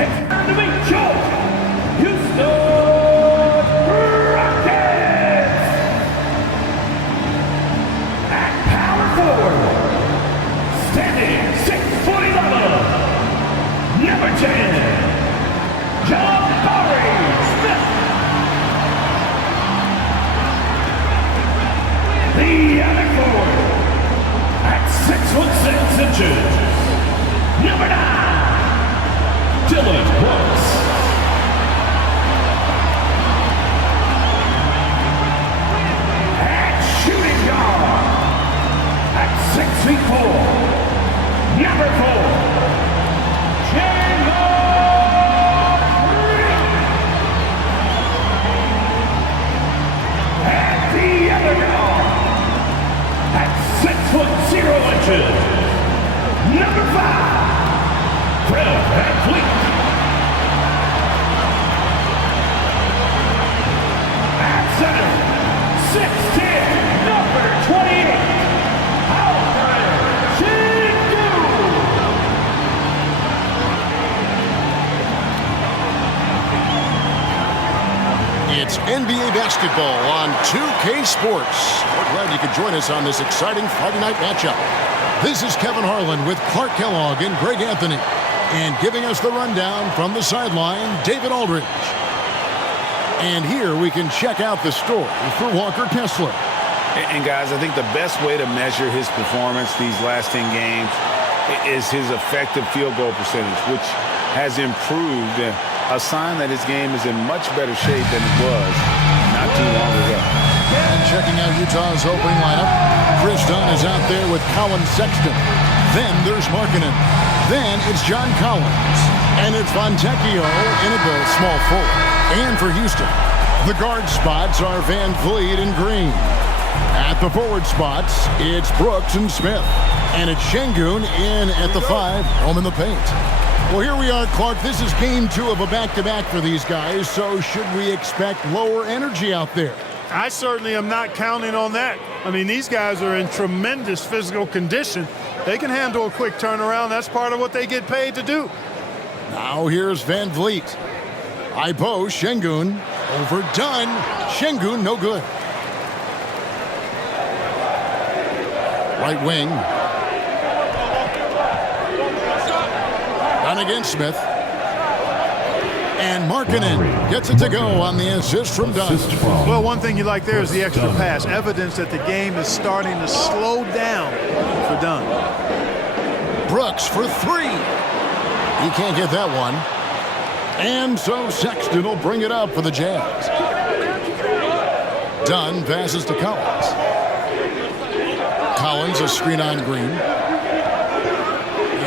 It's time to meet George Houston Rockets. At power forward, standing 6'11", number 10, Smith. The other forward, at 6'6", number 9, Dylan Brooks. At shooting guard, at 6'4", number 4, at the other guard, at 6'0", number 5, Fred VanVleet. At center, 6'10", number 28, Alfred Sengun. It's NBA basketball on 2K Sports. We're glad you could join us on this exciting Friday night matchup. This is Kevin Harlan with Clark Kellogg and Greg Anthony. And giving us the rundown from the sideline, David Aldridge. And here we can check out the story for Walker Kessler. And guys, I think the best way to measure his performance these last 10 games is his effective field goal percentage, which has improved, a sign that his game is in much better shape than it was not too long ago. And checking out Utah's opening lineup, Chris Dunn is out there with Colin Sexton. Then there's Markkanen. Then it's John Collins. And it's Fontecchio in at the small forward. And for Houston, the guard spots are VanVleet and Green. At the forward spots, it's Brooks and Smith. And it's Sengun in at the 5, home in the paint. Well, here we are, Clark. This is game 2 of a back-to-back for these guys, so should we expect lower energy out there? I certainly am not counting on that. I mean, these guys are in tremendous physical condition. They can handle a quick turnaround. That's part of what they get paid to do. Now here's VanVleet. Ibo, Sengun, over Dunn. Sengun, no good. Right wing. Dunn against Smith. And Markkanen gets it to go on the assist from Dunn. Well, one thing you like there is the extra pass. Evidence that the game is starting to slow down for Dunn. Brooks for 3. He can't get that one. And so Sexton will bring it up for the Jazz. Dunn passes to Collins. Collins, a screen on Green.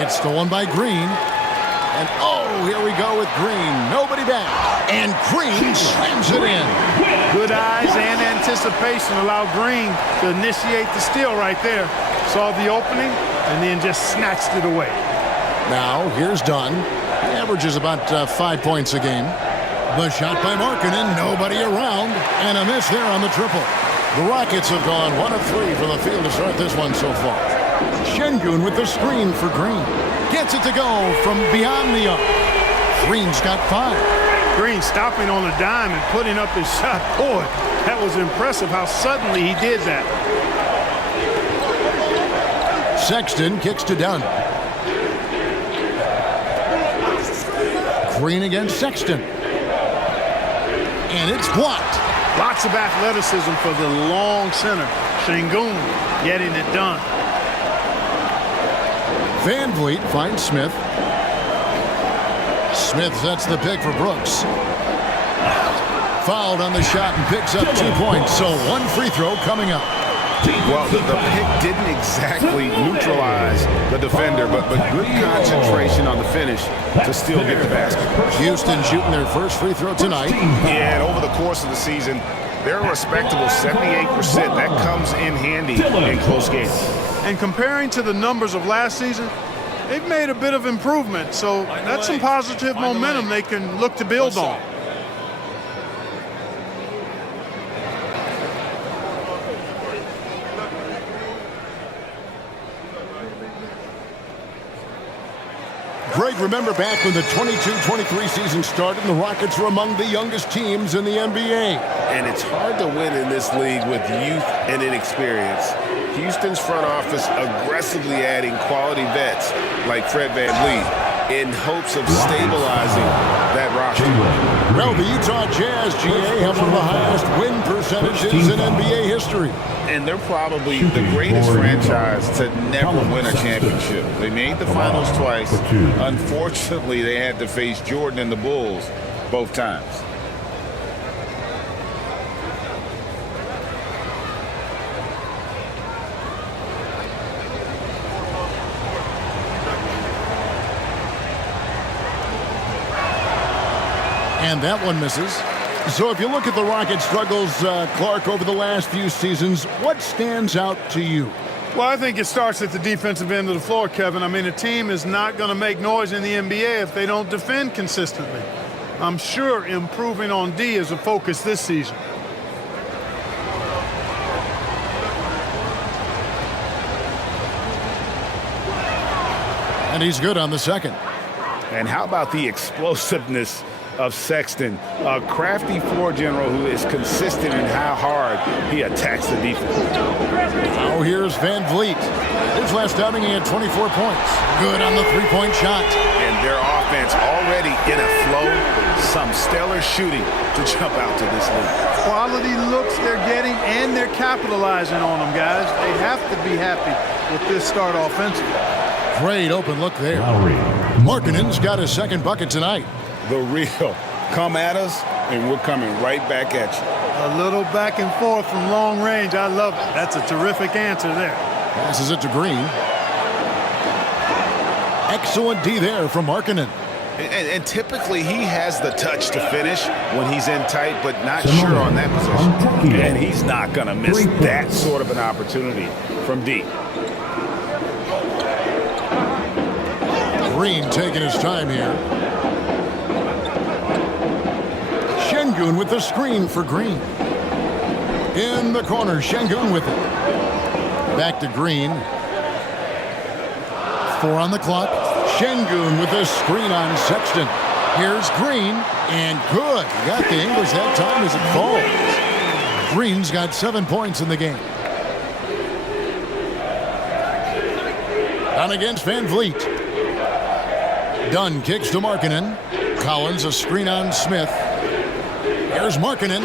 It's stolen by Green. And oh, here we go with Green. Nobody back. And Green slams it in. Good eyes and anticipation allow Green to initiate the steal right there. Saw the opening and then just snatched it away. Now, here's Dunn. He averages about 5 points a game. The shot by Markkanen, nobody around, and a miss there on the triple. The Rockets have gone 1 of 3 from the field to start this one so far. Sengun with the screen for Green. Gets it to go from beyond the arc. Green's got 5. Green stopping on a dime and putting up his shot. Boy, that was impressive how suddenly he did that. Sexton kicks to Dunn. Green against Sexton. And it's blocked. Lots of athleticism for the long center. Sengun getting it done. VanVleet finds Smith. Smith sets the pick for Brooks. Fouled on the shot and picks up 2 points. So 1 free throw coming up. Well, the pick didn't exactly neutralize the defender, but good concentration on the finish to still get the basket. Houston shooting their first free throw tonight. Yeah, and over the course of the season, they're a respectable 78%. That comes in handy in close games. And comparing to the numbers of last season, they've made a bit of improvement. So that's some positive momentum they can look to build on. Greg, remember back when the 22-23 season started, the Rockets were among the youngest teams in the NBA. And it's hard to win in this league with youth and inexperience. Houston's front office aggressively adding quality vets like Fred VanVleet in hopes of stabilizing that roster. Well, the Utah Jazz, GA, have one of the highest win percentages in NBA history. And they're probably the greatest franchise to never win a championship. They made the finals twice. Unfortunately, they had to face Jordan and the Bulls both times. And that one misses. So if you look at the Rockets' struggles, Clark, over the last few seasons, what stands out to you? Well, I think it starts at the defensive end of the floor, Kevin. I mean, a team is not going to make noise in the NBA if they don't defend consistently. I'm sure improving on D is a focus this season. And he's good on the second. And how about the explosiveness of Sexton, a crafty floor general who is consistent in how hard he attacks the defense. Now here's VanVleet. His last outing, he had 24 points. Good on the three-point shot. And their offense already in a flow. Some stellar shooting to jump out to this league. Quality looks they're getting, and they're capitalizing on them, guys. They have to be happy with this start offensively. Great open look there. Markkanen's got his second bucket tonight. The real. Come at us, and we're coming right back at you. A little back and forth from long range. I love it. That's a terrific answer there. Passes it to Green. Excellent D there from Markkanen. And typically he has the touch to finish when he's in tight, but not sure on that position. And he's not going to miss that sort of an opportunity from D. Green taking his time here. Şengün with the screen for Green. In the corner, Şengün with it. Back to Green. 4 on the clock. Şengün with the screen on Sexton. Here's Green, and good. He got the English that time as it falls. Green's got 7 points in the game. On against VanVleet. Dunn kicks to Markkanen. Collins a screen on Smith. Here's Markkanen.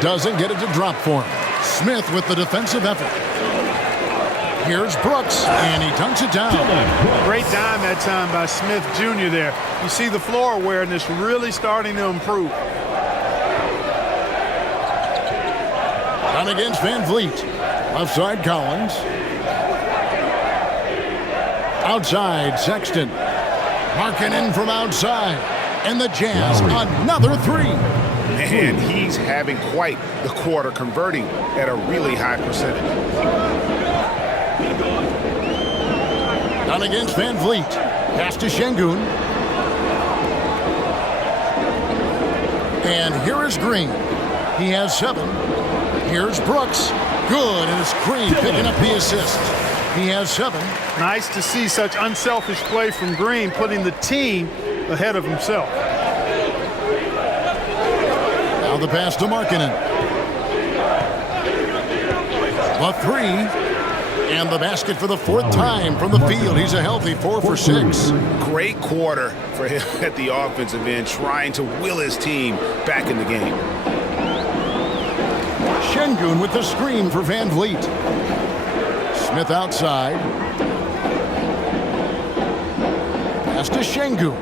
Doesn't get it to drop for him. Smith with the defensive effort. Here's Brooks, and he dunks it down. Great dime that time by Smith Jr. there. You see the floor awareness really starting to improve. On against VanVleet. Left side, Collins. Outside, Sexton. Markkanen from outside. And the Jazz, another three. And he's having quite the quarter, converting at a really high percentage. Down against VanVleet. Pass to Şengün. And here is Green. He has 7. Here's Brooks. Good, and it's Green picking up the assist. He has 7. Nice to see such unselfish play from Green, putting the team ahead of himself. Now the pass to Markkanen. The 3. And the basket for the 4th time from the field. He's a healthy 4 for 6. Great quarter for him at the offensive end, trying to will his team back in the game. Şengün with the screen for VanVleet. Smith outside. Pass to Şengün.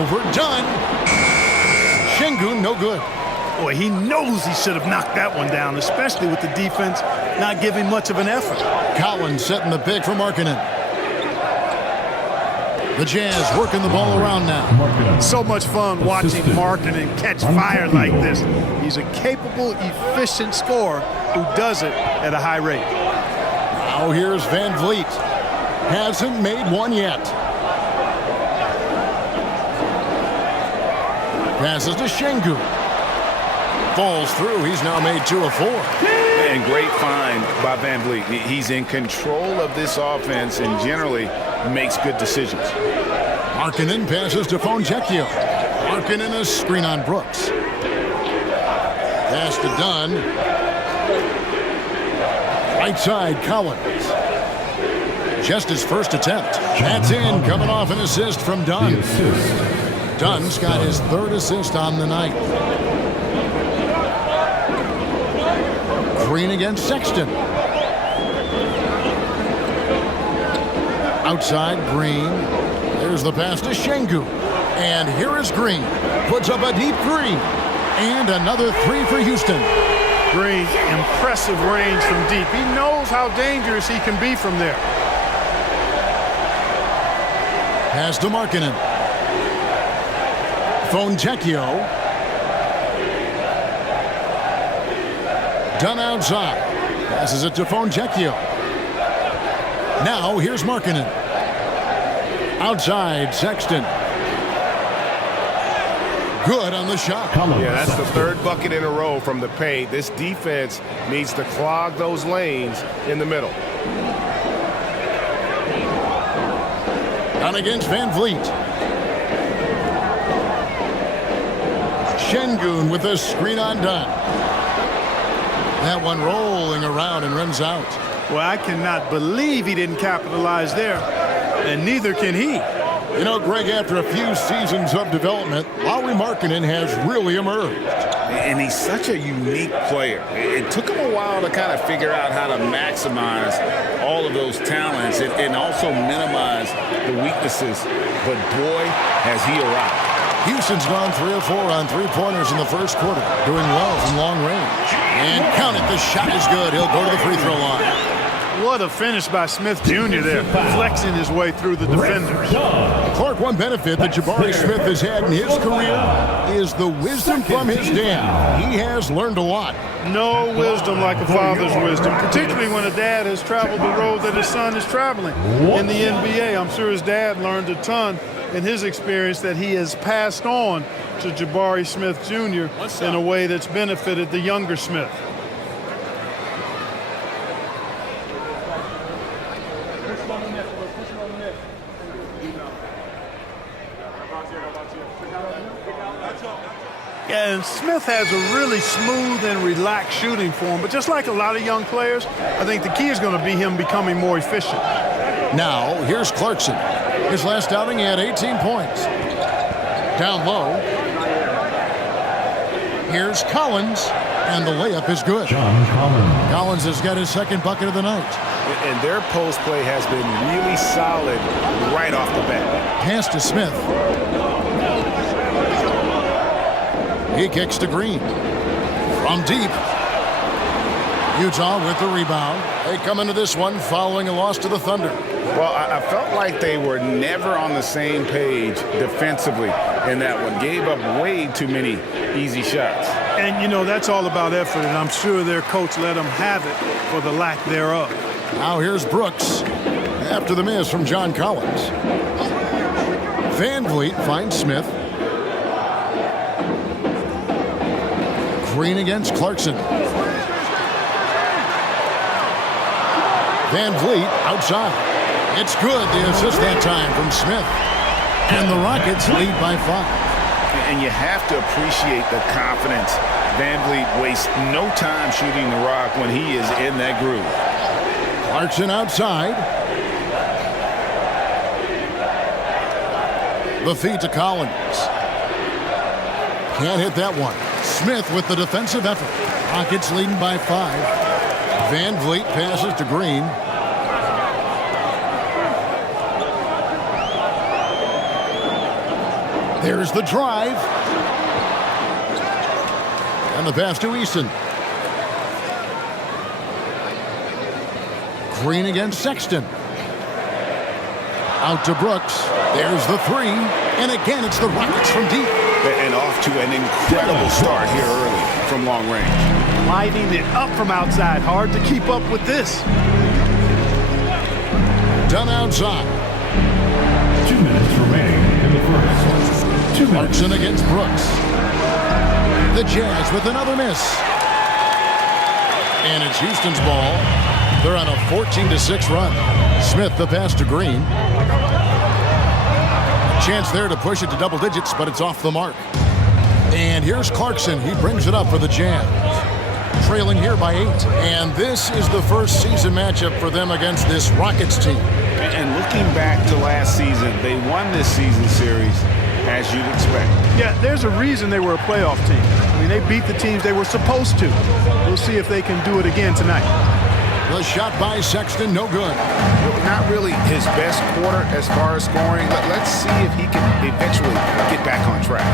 Overdone. Şengün, no good. Boy, he knows he should have knocked that one down, especially with the defense not giving much of an effort. Collins setting the pick for Markkanen. The Jazz working the ball around now. So much fun watching Markkanen catch fire like this. He's a capable, efficient scorer who does it at a high rate. Now here's VanVleet. Hasn't made one yet. Passes to Şengün. Falls through. He's now made 2 of 4. And great find by Van Vliet. He's in control of this offense and generally makes good decisions. Markkanen passes to Fontecchio. Markkanen a screen on Brooks. Pass to Dunn. Right side, Collins. Just his first attempt. That's in, coming off an assist from Dunn. Dunn's got his third assist on the night. Green against Sexton. Outside, Green. There's the pass to Şengün. And here is Green. Puts up a deep three. And another three for Houston. Green, impressive range from deep. He knows how dangerous he can be from there. Pass to Markkanen. Fontecchio. Dunn outside. Passes it to Fontecchio. Now here's Markkanen. Outside, Sexton. Good on the shot. Yeah, that's the third bucket in a row from the paint. This defense needs to clog those lanes in the middle. Down against Van Vliet. Şengün with a screen on Dunn. That one rolling around and runs out. Well, I cannot believe he didn't capitalize there, and neither can he. You know, Greg, after a few seasons of development, Lauri Markkanen has really emerged. And he's such a unique player. It took him a while to kind of figure out how to maximize all of those talents and also minimize the weaknesses. But boy, has he arrived. Houston's gone 3 of 4 on three-pointers in the first quarter, doing well from long range. And count it, the shot is good. He'll go to the free throw line. What a finish by Smith Jr. there, flexing his way through the defenders. Clark, one benefit that Jabari Smith has had in his career is the wisdom from his dad. He has learned a lot. No wisdom like a father's wisdom, particularly when a dad has traveled the road that his son is traveling in the NBA. I'm sure his dad learned a ton in his experience that he has passed on to Jabari Smith Jr. in a way that's benefited the younger Smith. Yeah, and Smith has a really smooth and relaxed shooting form, but just like a lot of young players, I think the key is going to be him becoming more efficient. Now, here's Clarkson. His last outing, he had 18 points. Down low. Here's Collins, and the layup is good. Collins has got his second bucket of the night. And their post play has been really solid right off the bat. Pass to Smith. He kicks to Green. From deep. Utah with the rebound. They come into this one following a loss to the Thunder. Well, I felt like they were never on the same page defensively in that one. Gave up way too many easy shots. And, you know, that's all about effort, and I'm sure their coach let them have it for the lack thereof. Now here's Brooks after the miss from John Collins. Van Vliet finds Smith. Green against Clarkson. Van Vliet outside. It's good, the assist that time from Smith. And the Rockets lead by 5. And you have to appreciate the confidence. Van Vliet wastes no time shooting the rock when he is in that groove. Clarkson outside. The feed to Collins. Can't hit that one. Smith with the defensive effort. Rockets leading by 5. Van Vliet passes to Green. There's the drive. And the pass to Easton. Green against Sexton. Out to Brooks. There's the three. And again, it's the Rockets from deep. And off to an incredible start here early from long range. Lighting it up from outside. Hard to keep up with this. Done outside. 2 minutes remaining in the first. 2 minutes. Clarkson against Brooks. The Jazz with another miss. And it's Houston's ball. They're on a 14-6 run. Smith the pass to Green. Chance there to push it to double digits, but it's off the mark. And here's Clarkson. He brings it up for the Jazz. Trailing here by 8. And this is the first season matchup for them against this Rockets team. And looking back to last season, they won this season series as you'd expect. Yeah, there's a reason they were a playoff team. I mean, they beat the teams they were supposed to. We'll see if they can do it again tonight. The shot by Sexton, no good. Not really his best quarter as far as scoring. Let's see if he can eventually get back on track.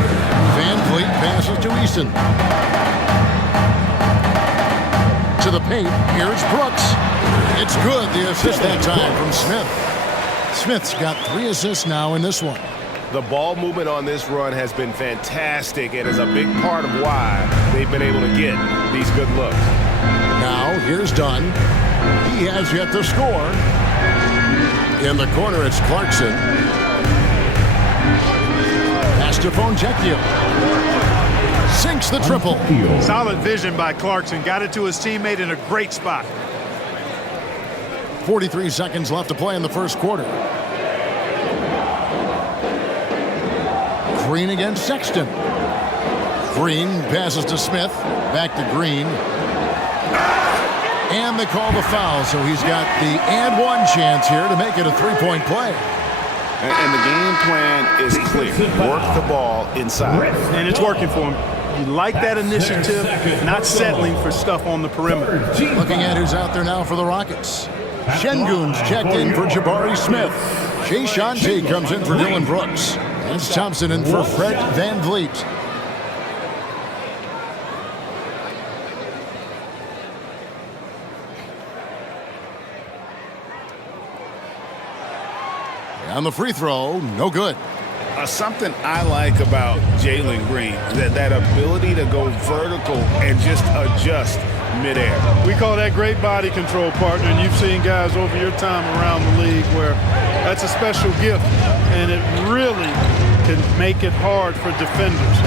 Van Vliet passes to Eason. To the paint, here's Brooks. It's good, the assist that time from Smith. Smith's got 3 assists now in this one. The ball movement on this run has been fantastic and is a big part of why they've been able to get these good looks. Now, here's Dunn. He has yet to score. In the corner, it's Clarkson. Pass to Fontecchio. Sinks the triple. Solid vision by Clarkson. Got it to his teammate in a great spot. 43 seconds left to play in the first quarter. Green against Sexton. Green passes to Smith. Back to Green. And they call the foul, so he's got the and one chance here to make it a 3-point play. And the game plan is clear. Work the ball inside. And it's working for him. You like that initiative, not settling for stuff on the perimeter. Looking at who's out there now for the Rockets. Şengün's checked in for Jabari Smith. Jae'Sean Tate comes in for Dylan Brooks. That's Thompson in for Fred Van Vliet. On the free throw, no good. Something I like about Jalen Green, that ability to go vertical and just adjust midair. We call that great body control, partner, and you've seen guys over your time around the league where that's a special gift, and it really can make it hard for defenders.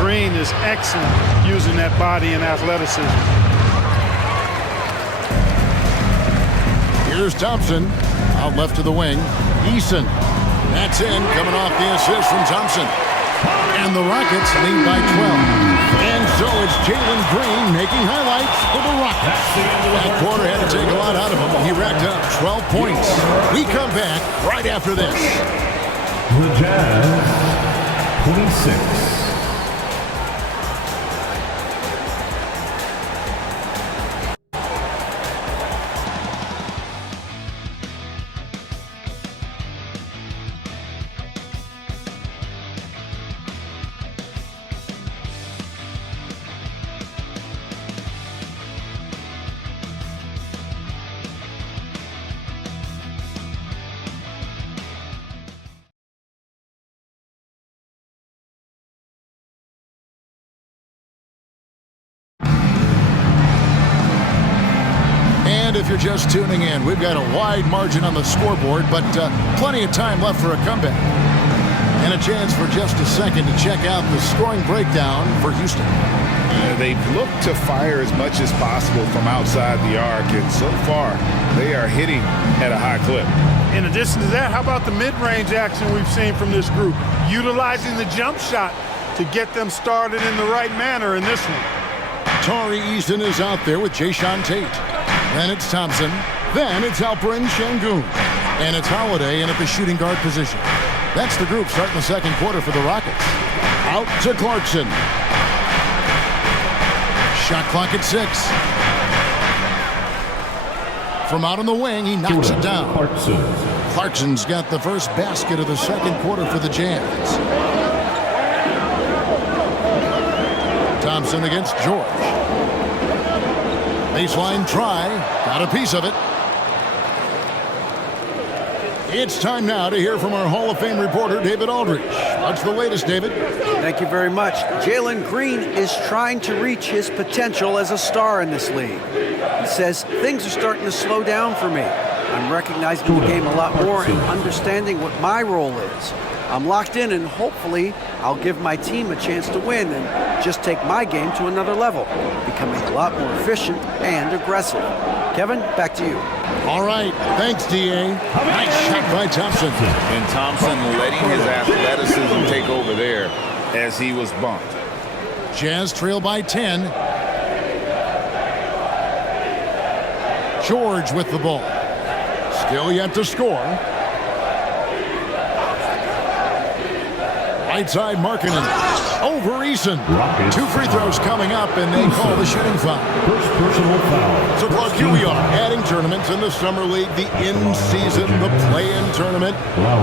Green is excellent using that body and athleticism. Here's Thompson, out left to the wing. Eason, that's in, coming off the assist from Thompson. And the Rockets lead by 12. And so it's Jalen Green making highlights for the Rockets. That quarter had to take a lot out of him. He racked up 12 points. We come back right after this. The Jazz, 26. If you're just tuning in, we've got a wide margin on the scoreboard, but plenty of time left for a comeback. And a chance for just a second to check out the scoring breakdown for Houston. They've looked to fire as much as possible from outside the arc, and so far they are hitting at a high clip. In addition to that, how about the mid-range action we've seen from this group? Utilizing the jump shot to get them started in the right manner in this one. Tari Eason is out there with Jae'Sean Tate. Then it's Thompson. Then it's Alperen Şengün. And it's Holiday in at the shooting guard position. That's the group starting the second quarter for the Rockets. Out to Clarkson. Shot clock at 6. From out on the wing, he knocks it down. Clarkson's got the first basket of the second quarter for the Jazz. Thompson against George. Baseline try. Got a piece of it. It's time now to hear from our Hall of Fame reporter, David Aldridge. What's the latest, David? Thank you very much. Jalen Green is trying to reach his potential as a star in this league. He says, things are starting to slow down for me. I'm recognizing the game a lot more and understanding what my role is. I'm locked in, and hopefully I'll give my team a chance to win and just take my game to another level, becoming a lot more efficient and aggressive. Kevin, back to you. All right. Thanks, D.A. Nice shot by Thompson. And Thompson letting his athleticism take over there as he was bumped. Jazz trail by 10. George with the ball. Still yet to score. Right side, Markkanen. Over Eason. 2 free throws coming up, and they call the shooting foul. First personal foul. So, Clark, here we are, adding tournaments in the Summer League, the in-season, the play-in tournament.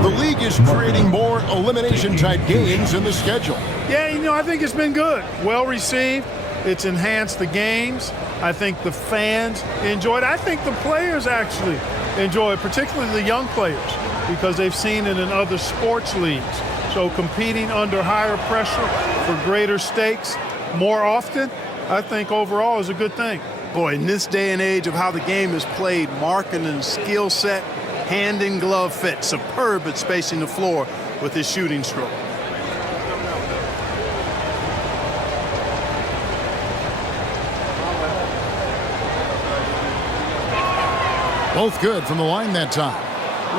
The league is creating more elimination-type games in the schedule. Yeah, you know, I think it's been good. Well received. It's enhanced the games. I think the fans enjoy it. I think the players actually enjoy it, particularly the young players, because they've seen it in other sports leagues. So competing under higher pressure for greater stakes more often, I think overall is a good thing. Boy, in this day and age of how the game is played, Markkanen's skill set, hand in glove fit, superb at spacing the floor with his shooting stroke. Both good from the line that time.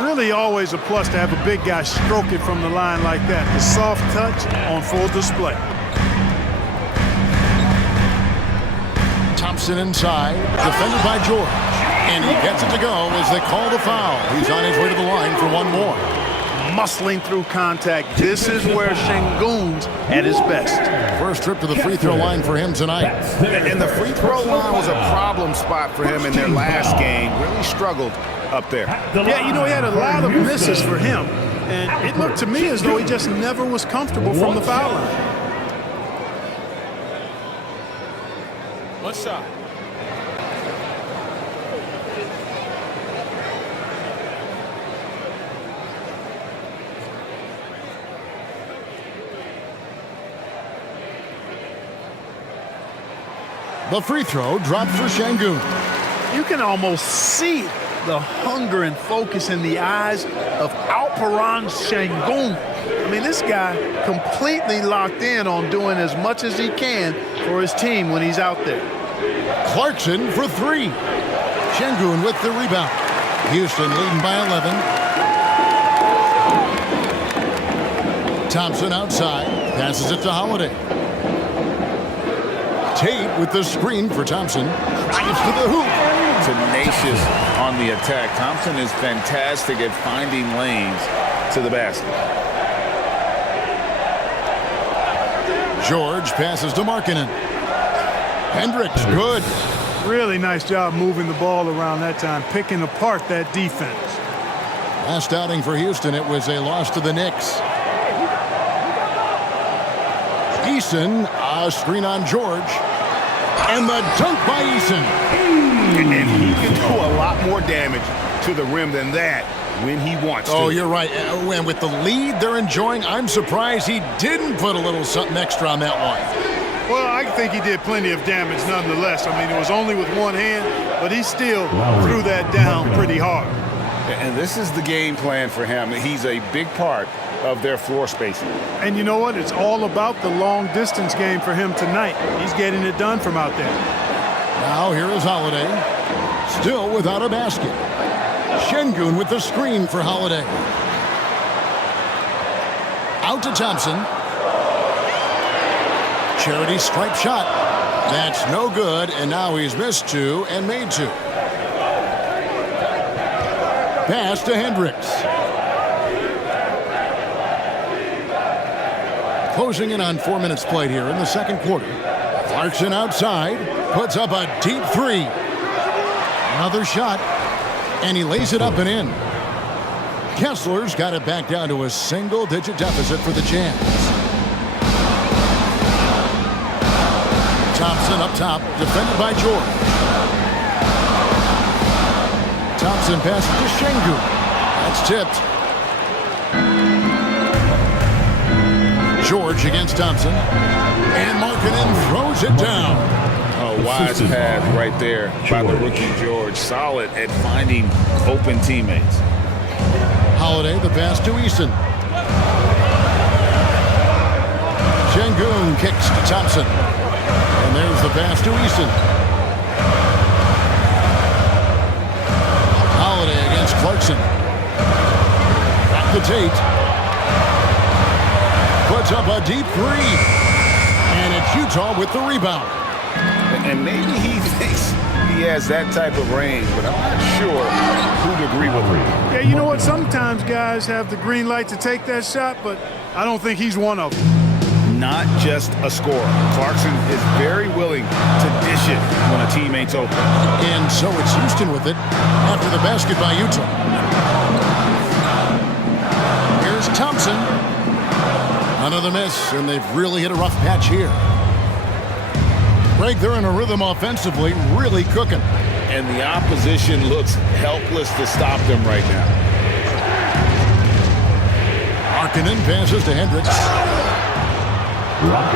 Really always a plus to have a big guy stroke it from the line like that. The soft touch on full display. Thompson inside, defended by George. And he gets it to go as they call the foul. He's on his way to the line for one more. Muscling through contact. This is where Şengün's at his best. First trip to the free throw line for him tonight. And the free throw line was a problem spot for him in their last game. Really struggled up there. Yeah, you know, he had a lot of misses for him. And it looked to me as though he just never was comfortable from the foul line. One shot. The free throw dropped for Şengün. You can almost see the hunger and focus in the eyes of Alperen Şengün. I mean, this guy completely locked in on doing as much as he can for his team when he's out there. Clarkson for 3. Şengün with the rebound. Houston leading by 11. Thompson outside. Passes it to Holiday. Tate with the screen for Thompson. Drives to the hoop. Tenacious on the attack. Thompson is fantastic at finding lanes to the basket. George passes to Markkanen. Hendricks, good. Really nice job moving the ball around that time, picking apart that defense. Last outing for Houston, it was a loss to the Knicks. Eason, a screen on George. And the dunk by Eason. And he can do a lot more damage to the rim than that when he wants to. Oh, you're right. And with the lead they're enjoying, I'm surprised he didn't put a little something extra on that one. Well, I think he did plenty of damage nonetheless. I mean, it was only with one hand, but he still threw that down pretty hard. And this is the game plan for him. He's a big part of their floor spacing. And you know what? It's all about the long distance game for him tonight. He's getting it done from out there. Now here is Holiday. Still without a basket. Şengün with the screen for Holiday. Out to Thompson. Charity stripe shot. That's no good, and now he's missed 2 and made 2. Pass to Hendricks. Closing in on 4 minutes played here in the second quarter. Clarkson outside, puts up a deep 3. Another shot, and he lays it up and in. Kessler's got it back down to a single-digit deficit for the Jazz. Thompson up top, defended by George. Thompson passes to Şengün. That's tipped. George against Thompson. And Markkanen throws it down. Oh, wise pass right there by the rookie George. Solid at finding open teammates. Holiday, the pass to Eason. Şengün kicks to Thompson. And there's the pass to Eason. Holiday against Clarkson. Back to Tate. Puts up a deep three. And it's Utah with the rebound. And maybe he thinks he has that type of range, but I'm not sure who'd agree with him. Yeah, you know what? Sometimes guys have the green light to take that shot, but I don't think he's one of them. Not just a scorer. Clarkson is very willing to dish it when a teammate's open. And so it's Houston with it after the basket by Utah. Here's Thompson. Another miss, and they've really hit a rough patch here. Greg, they're in a rhythm offensively, really cooking. And the opposition looks helpless to stop them right now. Markkanen passes to Hendricks.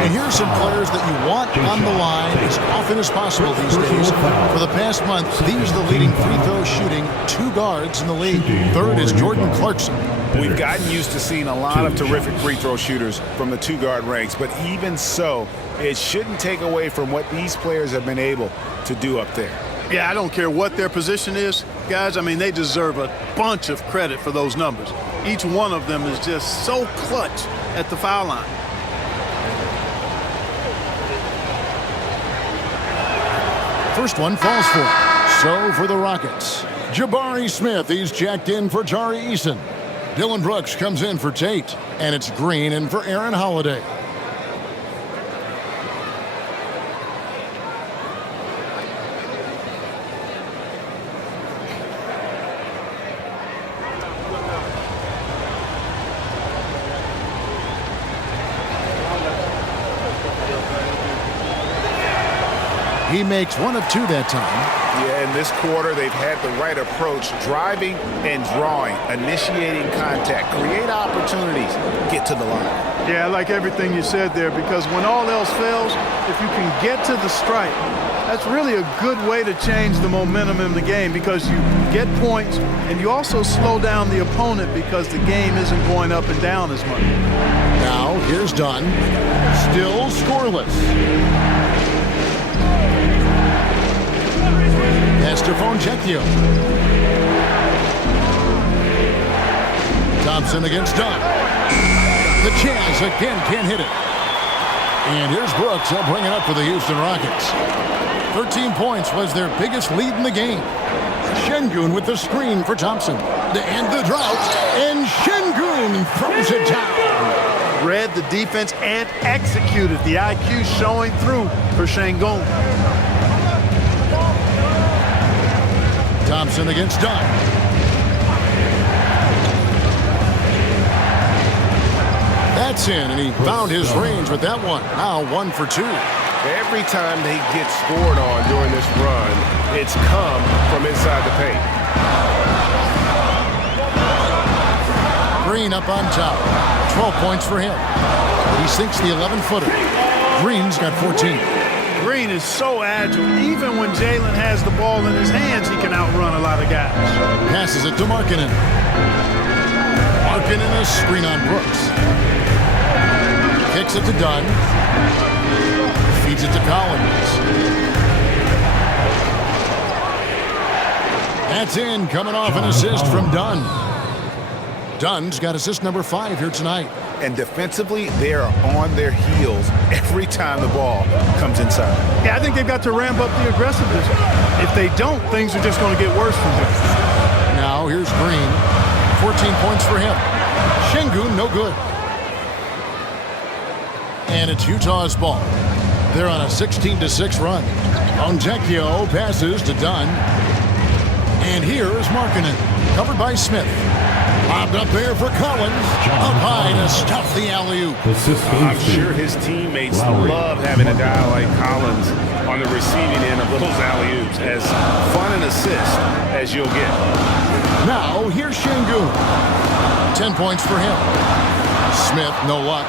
And here's some players that you want on the line as often as possible these days. For the past month, these are the leading free throw shooting 2 guards in the league. Third is Jordan Clarkson. We've gotten used to seeing a lot of terrific free throw shooters from the 2-guard ranks, but even so, it shouldn't take away from what these players have been able to do up there. Yeah, I don't care what their position is. Guys, I mean, they deserve a bunch of credit for those numbers. Each one of them is just so clutch at the foul line. First one falls for it. So for the Rockets, Jabari Smith, he's checked in for Tari Eason. Dylan Brooks comes in for Tate, and it's Green in for Aaron Holiday. He makes 1 of 2 that time. Yeah, in this quarter, they've had the right approach, driving and drawing, initiating contact, create opportunities, get to the line. Yeah, I like everything you said there, because when all else fails, if you can get to the stripe, that's really a good way to change the momentum in the game, because you get points and you also slow down the opponent because the game isn't going up and down as much. Now, here's Dunn. Still scoreless. Pass to Fontecchio. Thompson against Dunn. The Jazz again can't hit it. And here's Brooks. He'll bring it up for the Houston Rockets. 13 points was their biggest lead in the game. Şengün with the screen for Thompson. To end the drought. And Şengün throws it down. Read the defense and executed. The IQ showing through for Şengün. Thompson against Dunn. That's in, and he found his range with that one. Now 1 for 2. Every time they get scored on during this run, it's come from inside the paint. Green up on top. 12 points for him. He sinks the 11-footer. Green's got 14. Green is so agile. Even when Jalen has the ball in his hands, he can outrun a lot of guys. Passes it to Markkanen. Markkanen a screen on Brooks. Kicks it to Dunn. Feeds it to Collins. That's in, coming off an assist from Dunn. Dunn's got assist number 5 here tonight. And defensively, they are on their heels every time the ball comes inside. Yeah, I think they've got to ramp up the aggressiveness. If they don't, things are just going to get worse from here. Now here's Green. 14 points for him. Şengün, no good. And it's Utah's ball. They're on a 16-6 run. Fontecchio passes to Dunn. And here is Markkanen, covered by Smith. Lobbed up there for Collins. Up high to stuff the alley-oop. I'm sure his teammates love having a guy like Collins on the receiving end of those alley-oops. As fun an assist as you'll get. Now, here's Şengün. 10 points for him. Smith, no luck.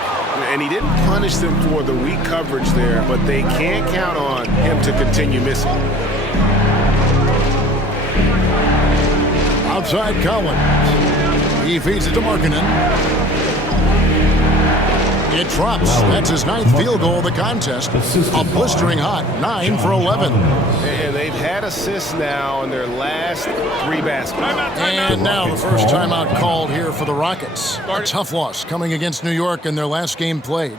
And he didn't punish them for the weak coverage there, but they can't count on him to continue missing. Outside Collins. He feeds it to Markkanen. It drops. That's his 9th field goal of the contest. A blistering hot 9 for 11. And they've had assists now in their last 3 baskets. And now the first timeout called here for the Rockets. A tough loss coming against New York in their last game played.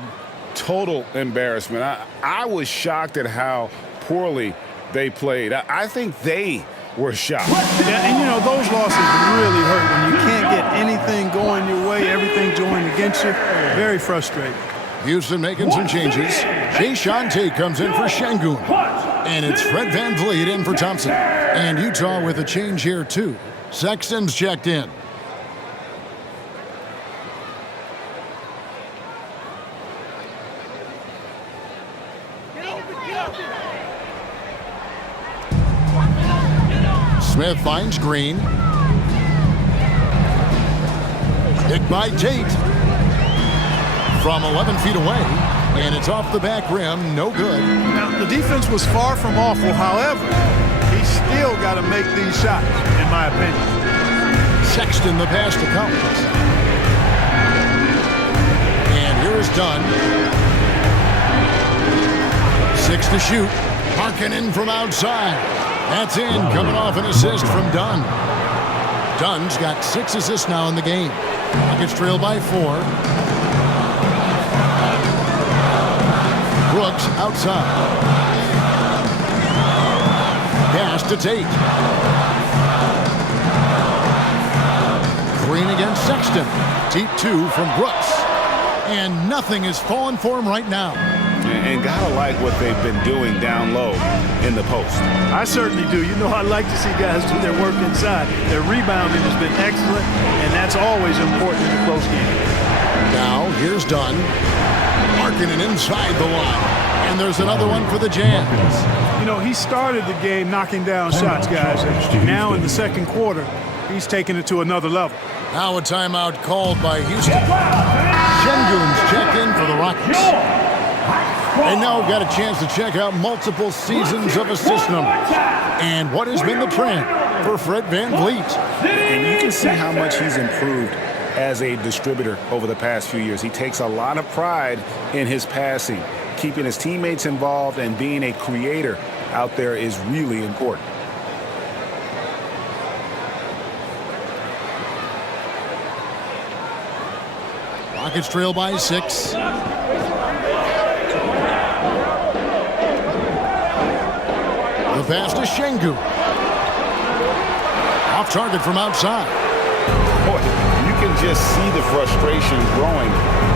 Total embarrassment. I was shocked at how poorly they played. I think they were shocked. Yeah, and you know, those losses really hurt when you can't get anything going your way, everything's going against you. Very frustrating. Houston making some changes. Jayshawn Tate comes in for Şengün. And it's Fred VanVleet in for Thompson. And Utah with a change here, too. Sexton's checked in. Smith finds Green. Picked by Tate. From 11 feet away. And it's off the back rim. No good. Now, the defense was far from awful. However, he still got to make these shots, in my opinion. Sexton the pass to Collins. And here is Dunn. 6 to shoot. Markkanen from outside. That's in, coming off an assist from Dunn. Dunn's got 6 assists now in the game. Rockets trail by 4. Brooks outside. Pass to Tate. Green against Sexton. Deep 2 from Brooks. And nothing is falling for him right now. And gotta like what they've been doing down low in the post. I certainly do. You know, I like to see guys do their work inside. Their rebounding has been excellent, and that's always important in a close game. Now, here's Dunn. Markkanen inside the line. And there's another one for the Jazz. You know, he started the game knocking down shots, guys. And now in the second quarter, he's taking it to another level. Now a timeout called by Houston. Şengün's checked in for the Rockets. And now we've got a chance to check out multiple seasons of assist numbers. And what has been the trend for Fred VanVleet? And you can see how much he's improved as a distributor over the past few years. He takes a lot of pride in his passing. Keeping his teammates involved and being a creator out there is really important. Rockets trail by 6. The pass to Şengün. Off target from outside. Boy, you can just see the frustration growing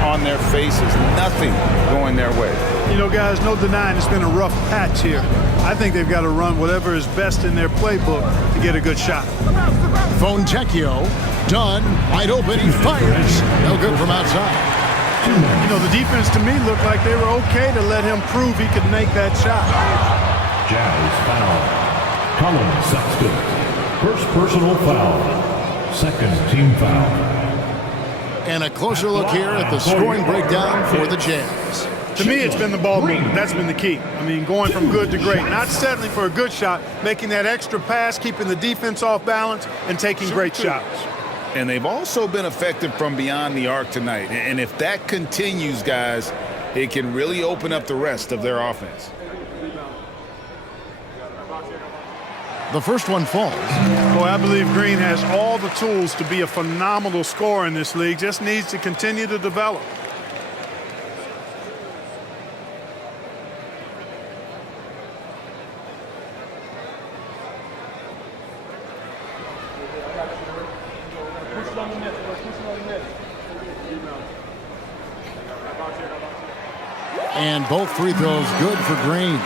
on their faces. Nothing going their way. You know, guys, no denying it's been a rough patch here. I think they've got to run whatever is best in their playbook to get a good shot. Fontecchio. Dunn. Wide open. He fires. No good from outside. You know, the defense to me looked like they were okay to let him prove he could make that shot. Jazz foul. Colin Sexton. First personal foul. Second team foul. And a closer look here at the scoring breakdown for the Jazz. To me, it's been the ball movement. That's been the key. I mean, going from good to great. Not settling for a good shot, making that extra pass, keeping the defense off balance, and taking great shots. And they've also been effective from beyond the arc tonight. And if that continues, guys, it can really open up the rest of their offense. The first one falls. Boy, I believe Green has all the tools to be a phenomenal scorer in this league. Just needs to continue to develop. And both free throws good for Green.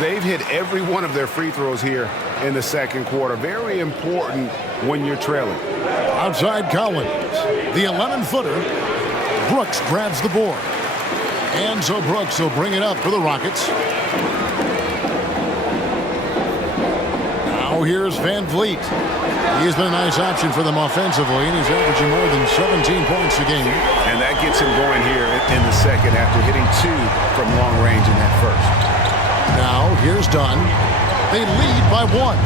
They've hit every one of their free throws here in the second quarter. Very important when you're trailing. Outside Collins. The 11-footer. Brooks grabs the board. And so Brooks will bring it up for the Rockets. Now here's VanVleet. He's been a nice option for them offensively, and he's averaging more than 17 points a game. And that gets him going here in the second after hitting 2 from long range in that first. Now here's Dunn. They lead by 1.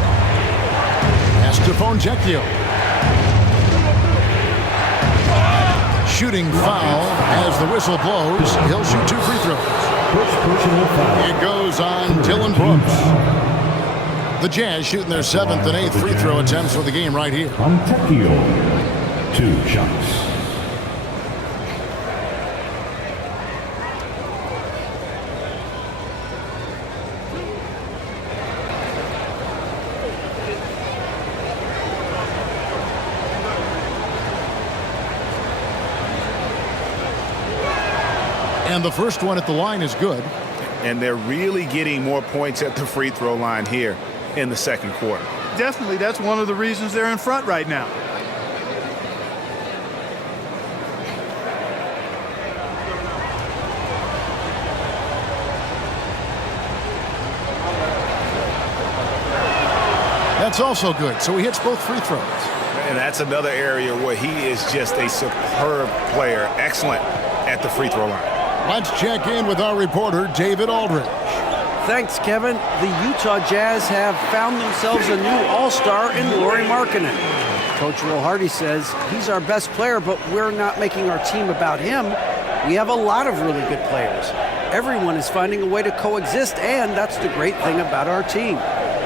Pass to Fontecchio. shooting foul. As the whistle blows, he'll shoot 2 free throws. First personal foul. It goes on Dylan Brooks. The Jazz shooting their 7th and 8th free throw attempts for the game right here. Fontecchio. 2 shots. And the first one at the line is good. And they're really getting more points at the free throw line here in the second quarter. Definitely, that's one of the reasons they're in front right now. That's also good. So he hits both free throws. And that's another area where he is just a superb player. Excellent at the free throw line. Let's check in with our reporter, David Aldridge. Thanks, Kevin. The Utah Jazz have found themselves a new all-star in Lauri Markkanen. Coach Will Hardy says he's our best player, but we're not making our team about him. We have a lot of really good players. Everyone is finding a way to coexist, and that's the great thing about our team.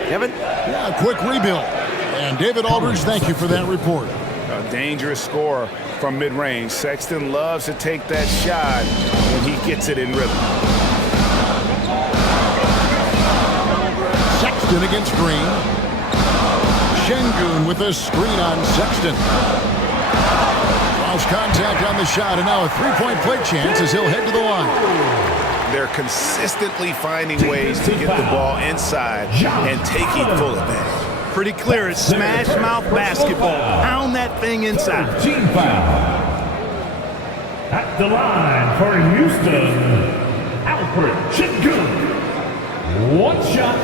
Kevin? Yeah, a quick rebuild. And David Aldridge, thank you for that report. A dangerous scorer from mid-range. Sexton loves to take that shot when he gets it in rhythm. Sexton against Green. Şengün with a screen on Sexton. Lost contact on the shot, and now a three-point play chance as he'll head to the line. They're consistently finding ways to get the ball inside and taking full advantage. Pretty clear. It's smash mouth basketball. Pound that thing inside. Team foul. At the line for Houston, Alfred Şengün. 1 shot.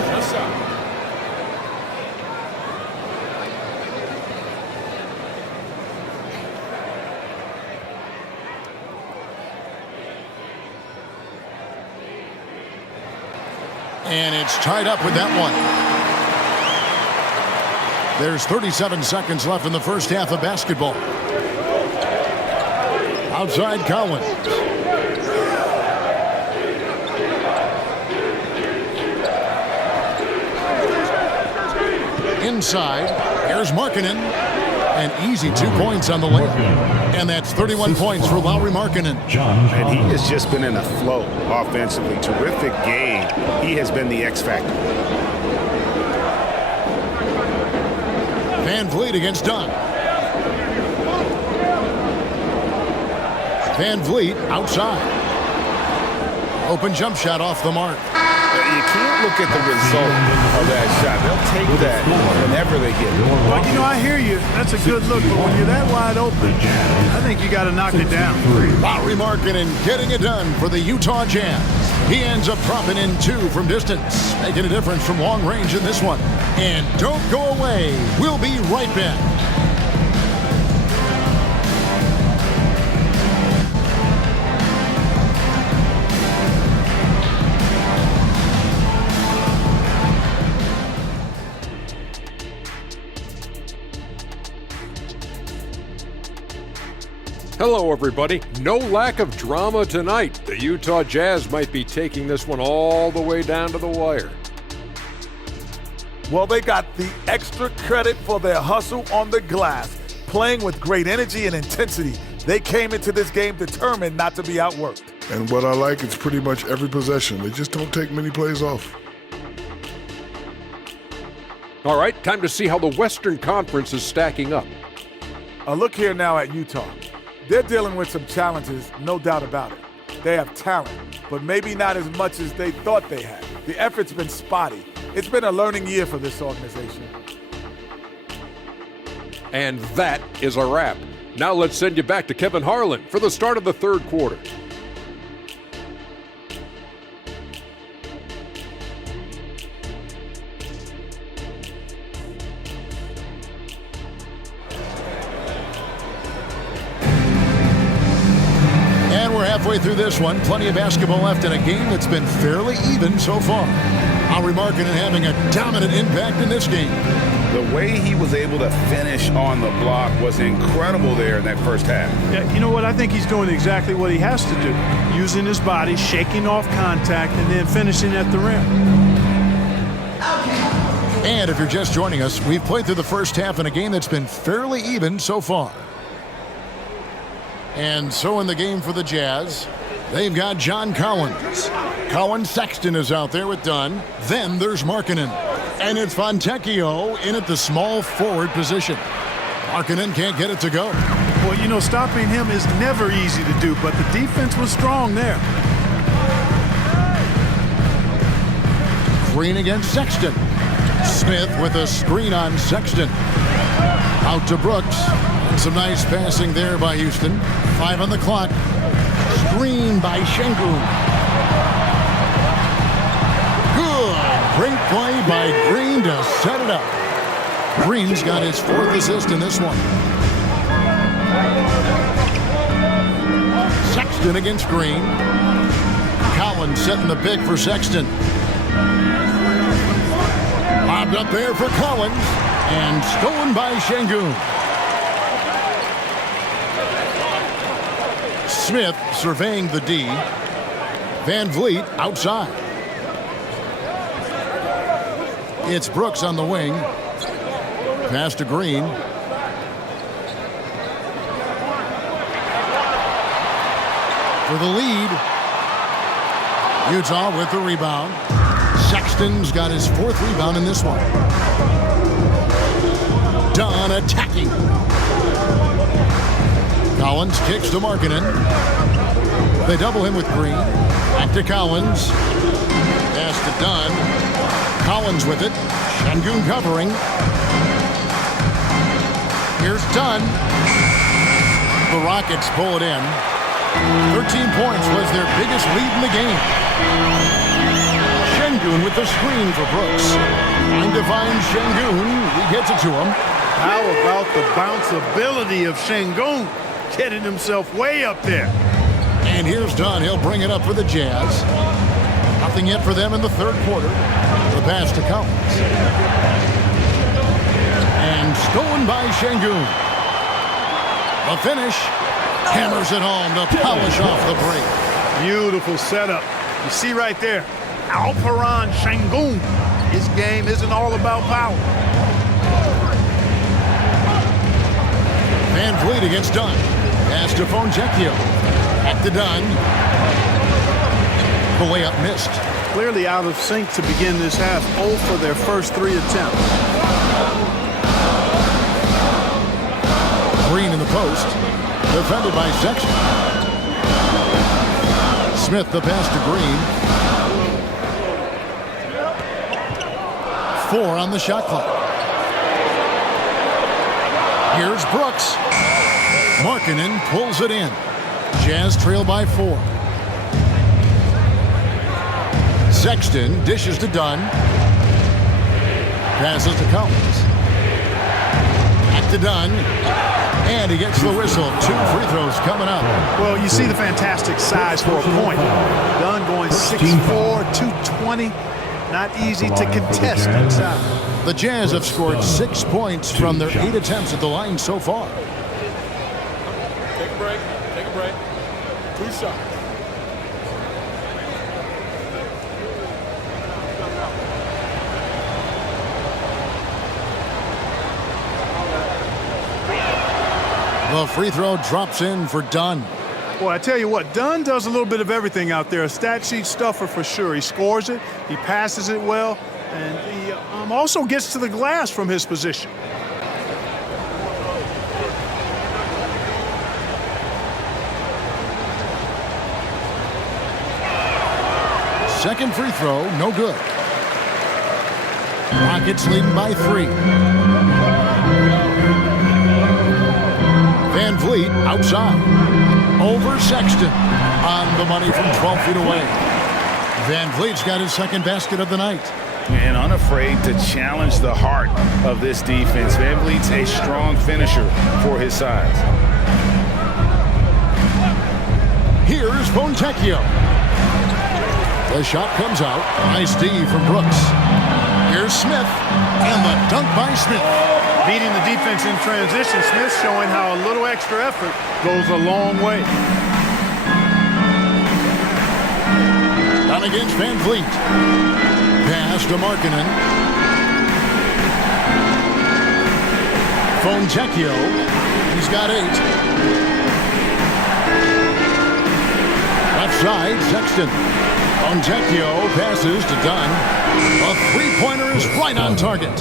And it's tied up with that one. There's 37 seconds left in the first half of basketball. Outside Collins. Inside, here's Markkanen. An easy 2 points on the layup. And that's 31 points for Lauri Markkanen. And he has just been in a flow offensively. Terrific game. He has been the X factor. Van Vliet against Dunn. Van Vliet outside. Open jump shot off the mark. You can't look at the result of that shot. They'll take that whenever they get it. Well, you know, I hear you. That's a good look, but when you're that wide open, I think you got to knock it down. Lauri Markkanen getting it done for the Utah Jazz. He ends up dropping in 2 from distance, making a difference from long range in this one. And don't go away. We'll be right back. Hello, everybody. No lack of drama tonight. The Utah Jazz might be taking this one all the way down to the wire. Well, they got the extra credit for their hustle on the glass, playing with great energy and intensity. They came into this game determined not to be outworked. And what I like is pretty much every possession. They just don't take many plays off. All right, time to see how the Western Conference is stacking up. A look here now at Utah. They're dealing with some challenges, no doubt about it. They have talent, but maybe not as much as they thought they had. The effort's been spotty. It's been a learning year for this organization. And that is a wrap. Now let's send you back to Kevin Harlan for the start of the third quarter. Halfway through this one, plenty of basketball left in a game that's been fairly even so far. Lauri Markkanen having a dominant impact in this game. The way he was able to finish on the block was incredible there in that first half. Yeah, you know what? I think he's doing exactly what he has to do. Using his body, shaking off contact, and then finishing at the rim. And if you're just joining us, we've played through the first half in a game that's been fairly even so far. And so in the game for the Jazz, they've got John Collins. Colin Sexton is out there with Dunn. Then there's Markkanen. And it's Fontecchio in at the small forward position. Markkanen can't get it to go. Well, you know, stopping him is never easy to do, but the defense was strong there. Green against Sexton. Smith with a screen on Sexton. Out to Brooks. And some nice passing there by Houston. 5 on the clock. Screen by Şengün. Great play by Green to set it up. Green's got his 4th assist in this one. Sexton against Green. Collins setting the pick for Sexton. Lobbed up there for Collins. And stolen by Şengün. Smith surveying the D. Van Vliet outside. It's Brooks on the wing. Pass to Green. For the lead. Utah with the rebound. Sexton's got his 4th rebound in this one. Dunn attacking. Collins kicks to Markkanen. They double him with Green. Back to Collins. Pass to Dunn. Collins with it. Şengün covering. Here's Dunn. The Rockets pull it in. 13 points was their biggest lead in the game. Şengün with the screen for Brooks. Trying to find Şengün. He gets it to him. How about the bounceability of Şengün? Getting himself way up there. And here's Dunn. He'll bring it up for the Jazz. Nothing yet for them in the 3rd quarter. The pass to Collins. And stolen by Şengün. The finish. Hammers it home to polish off the break. Beautiful setup. You see right there, Alperen Şengün. His game isn't all about power. Van Vliet against Dunn. Pass to Fontecchio. Back to Dunn. The layup missed. Clearly out of sync to begin this half. 0 for their first 3 attempts. Green in the post. Defended by Sexton. Smith the pass to Green. 4 on the shot clock. Here's Brooks. Markkanen pulls it in. Jazz trail by 4. Sexton dishes to Dunn. Passes to Collins. Back to Dunn. And he gets the whistle. 2 free throws coming up. Well, you see the fantastic size for a point. Dunn going 6'4", 220. Not easy to contest inside. The Jazz have scored 6 points from their 8 attempts at the line so far. Take a break. Take a break. 2 shots. The free throw drops in for Dunn. Well, I tell you what, Dunn does a little bit of everything out there. A stat sheet stuffer for sure. He scores it, he passes it well, and he also gets to the glass from his position. Second free throw, no good. Rockets leading by 3. Van Vliet outside. Over Sexton. On the money from 12 feet away. Van Vliet's got his second basket of the night. And unafraid to challenge the heart of this defense. Van Vliet's a strong finisher for his size. Here's Fontecchio. The shot comes out. Nice D from Brooks. Here's Here's Smith, and the dunk by Smith. Beating the defense in transition, Smith showing how a little extra effort goes a long way. Down against Van Vliet. Pass to Markkanen. Fontecchio. He's got 8. Left side, Sexton. Fontecchio passes to Dunn. A three-pointer is right on target.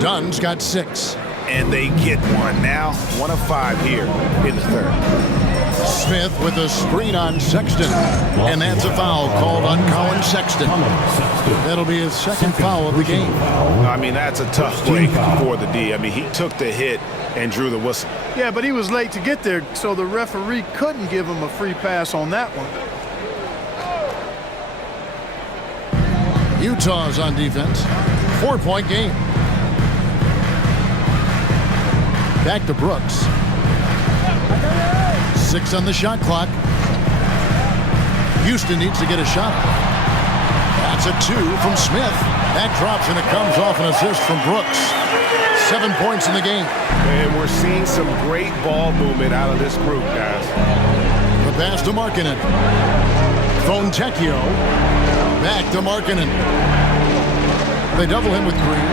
Dunn's got 6. And they get one now. 1 of 5 here in the third. Smith with a screen on Sexton. And that's a foul called on Colin Sexton. That'll be his second foul of the game. I mean, that's a tough break for the D. I mean, he took the hit and drew the whistle. Yeah, but he was late to get there, so the referee couldn't give him a free pass on that one. Utah's on defense. 4-point game. Back to Brooks. 6 on the shot clock. Houston needs to get a shot. That's a 2 from Smith. That drops and it comes off an assist from Brooks. 7 points in the game. And we're seeing some great ball movement out of this group, guys. The pass to Markkanen. Fontecchio. Back to Markkanen. They double him with Green.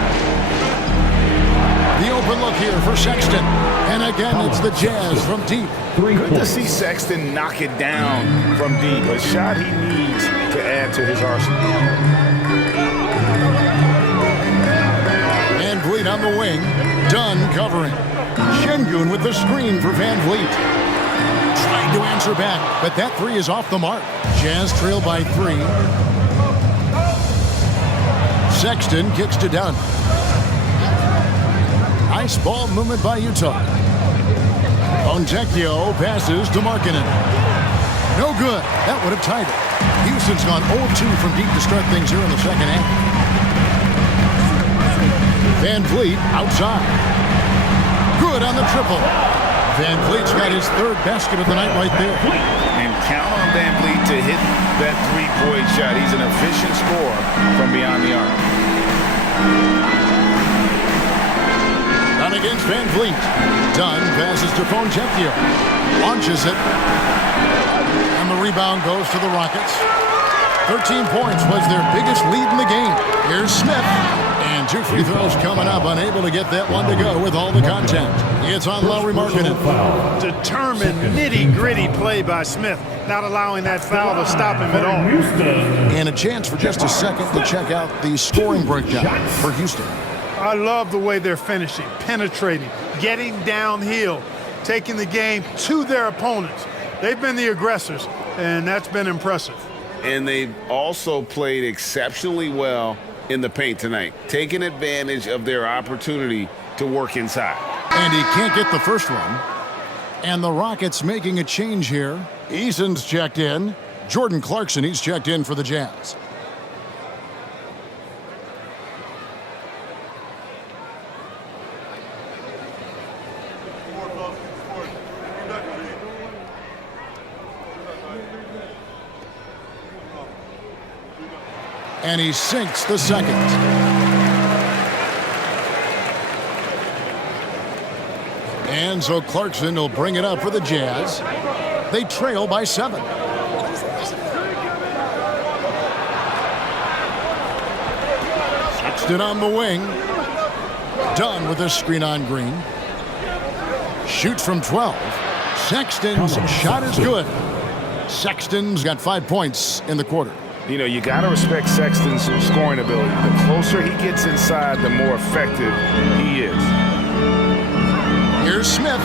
The open look here for Sexton. And again, it's the Jazz from deep. Good to see Sexton knock it down from deep. A shot he needs to add to his arsenal. Van Vliet on the wing. Dunn covering. Şengün with the screen for Van Vliet. Trying to answer back, but that 3 is off the mark. Jazz trail by 3. Sexton kicks to Dunn. Nice ball movement by Utah. Fontecchio passes to Markkanen. No good. That would have tied it. Houston's gone 0-2 from deep to start things here in the second half. Van Vliet outside. Good on the triple. Van Vliet's got his 3rd basket of the night right there. And count on Van Vliet to hit that 3-point shot. He's an efficient scorer from beyond the arc. Down against Van Vliet. Dunn passes to Fontecchio. Launches it. And the rebound goes to the Rockets. 13 points was their biggest lead in the game. Here's Smith. And 2 free throws coming up. Unable to get that one to go with all the contact. It's on Lauri Markkanen. Determined, nitty-gritty play by Smith. Not allowing that foul to stop him at all. And a chance for just a second to check out the scoring breakdown for Houston. I love the way they're finishing, penetrating, getting downhill, taking the game to their opponents. They've been the aggressors, and that's been impressive. And they've also played exceptionally well in the paint tonight, taking advantage of their opportunity to work inside. And he can't get the first one. And the Rockets making a change here. Eason's checked in. Jordan Clarkson, he's checked in for the Jazz. And he sinks the second. And so Clarkson will bring it up for the Jazz. They trail by 7. Sexton on the wing. Dunn with a screen on Green. Shoots from 12. Sexton's shot is good. Sexton's got 5 points in the quarter. You know, you got to respect Sexton's scoring ability. The closer he gets inside, the more effective he is. Here's Smith.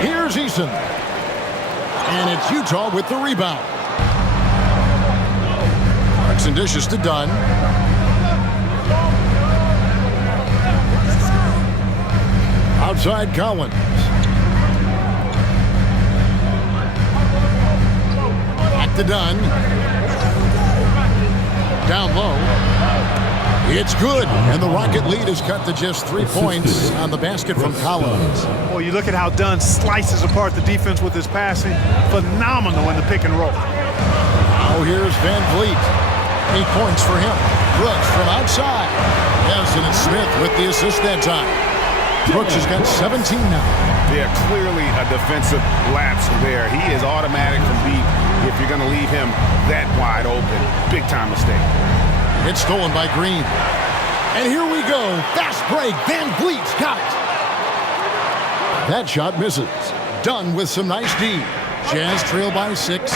Here's Eason. And it's Utah with the rebound. Clarkson dishes to Dunn. Outside Collins. Back to Dunn. Down low. It's good, and the Rocket lead is cut to just 3 points on the basket from Collins. Well, you look at how Dunn slices apart the defense with his passing. Phenomenal in the pick and roll. Now here's Van Vliet. 8 points for him. Brooks from outside. Yes, and it's Smith with the assist that time. Brooks has got 17 now. Yeah, clearly a defensive lapse there. He is automatic from deep if you're going to leave him that wide open. Big time mistake. It's stolen by Green. And here we go. Fast break. Van Vliet's got it. That shot misses. Dunn with some nice D. Jazz trail by 6.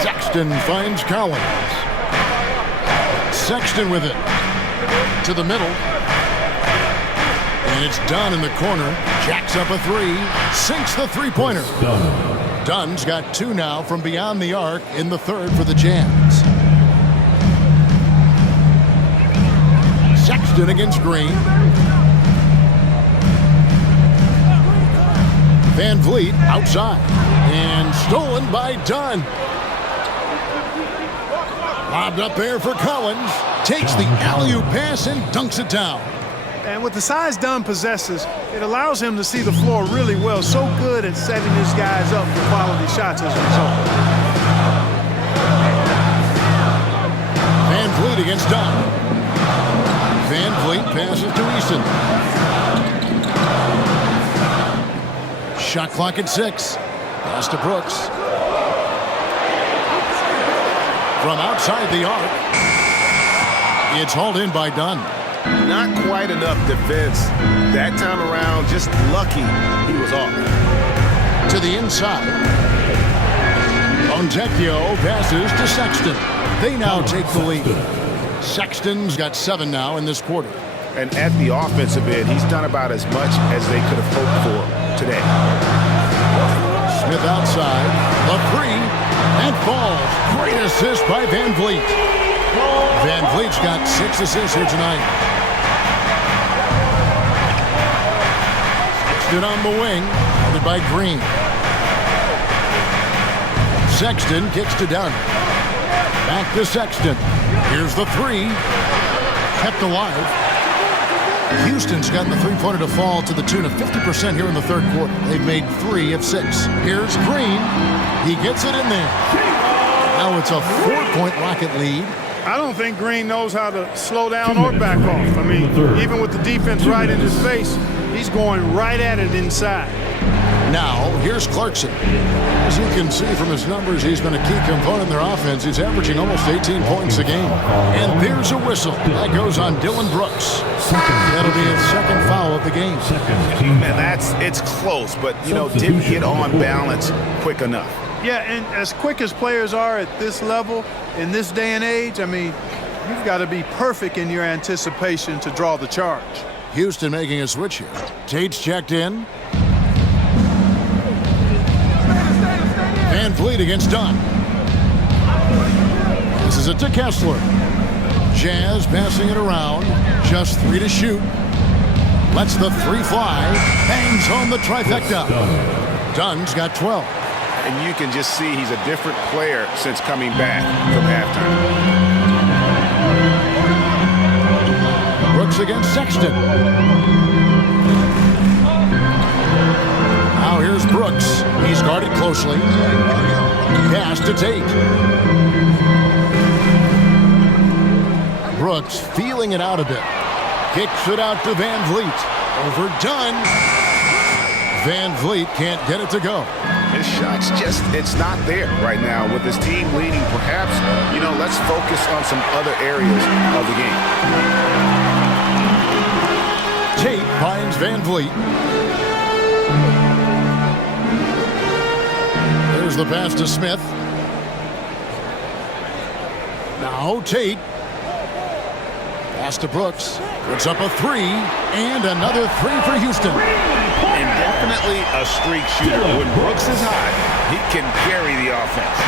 Sexton finds Collins. Sexton with it. To the middle. And it's Dunn in the corner. Jacks up a 3. Sinks the three-pointer. Dunn's got 2 now from beyond the arc in the third for the Jazz. Sexton against Green. Van Vliet outside. And stolen by Dunn. Lobbed up there for Collins. Takes the alley-oop pass and dunks it down. And with the size Dunn possesses, it allows him to see the floor really well. So good at setting his guys up for quality shots as a result. Van Vliet against Dunn. Van Vliet passes to Easton. Shot clock at 6. Pass to Brooks. From outside the arc. It's hauled in by Dunn. Not quite enough defense that time around. Just lucky he was off. To the inside. Fontecchio passes to Sexton. They now take the lead. Sexton's got 7 now in this quarter. And at the offensive end, he's done about as much as they could have hoped for today. Smith outside. The 3. And falls. Great assist by Van Vliet. Van Vliet's got 6 assists here tonight. Sexton on the wing. Guarded by Green. Sexton kicks to Dunn. Back to Sexton. Here's the 3. Kept alive. Houston's gotten the three-pointer to fall to the tune of 50% here in the third quarter. They've made 3 of 6. Here's Green. He gets it in there. Now it's a 4-point Rocket lead. I don't think Green knows how to slow down or back off. I mean, even with the defense right in his face, he's going right at it inside. Now, here's Clarkson. As you can see from his numbers, he's been a key component in their offense. He's averaging almost 18 points a game. And there's a whistle. That goes on Dylan Brooks. That'll be his second foul of the game. And it's close, but, didn't get on balance quick enough. Yeah, and as quick as players are at this level, in this day and age, I mean, you've got to be perfect in your anticipation to draw the charge. Houston making a switch here. Tate's checked in. Van Vliet against Dunn. This is it to Kessler. Jazz passing it around. Just 3 to shoot. Lets the 3 fly. Bangs home the trifecta. Dunn's got 12. And you can just see he's a different player since coming back from halftime. Brooks against Sexton. Now here's Brooks. He's guarded closely. Pass to Tate. Brooks feeling it out a bit. Kicks it out to Van Vliet. Overdone. Van Vliet can't get it to go. His shot's it's not there right now. With his team leading, perhaps, let's focus on some other areas of the game. Tate finds Van Vliet. There's the pass to Smith. Now Tate. Pass to Brooks. Puts up a 3. And another 3 for Houston. And definitely a streak shooter. When Brooks is hot, he can carry the offense.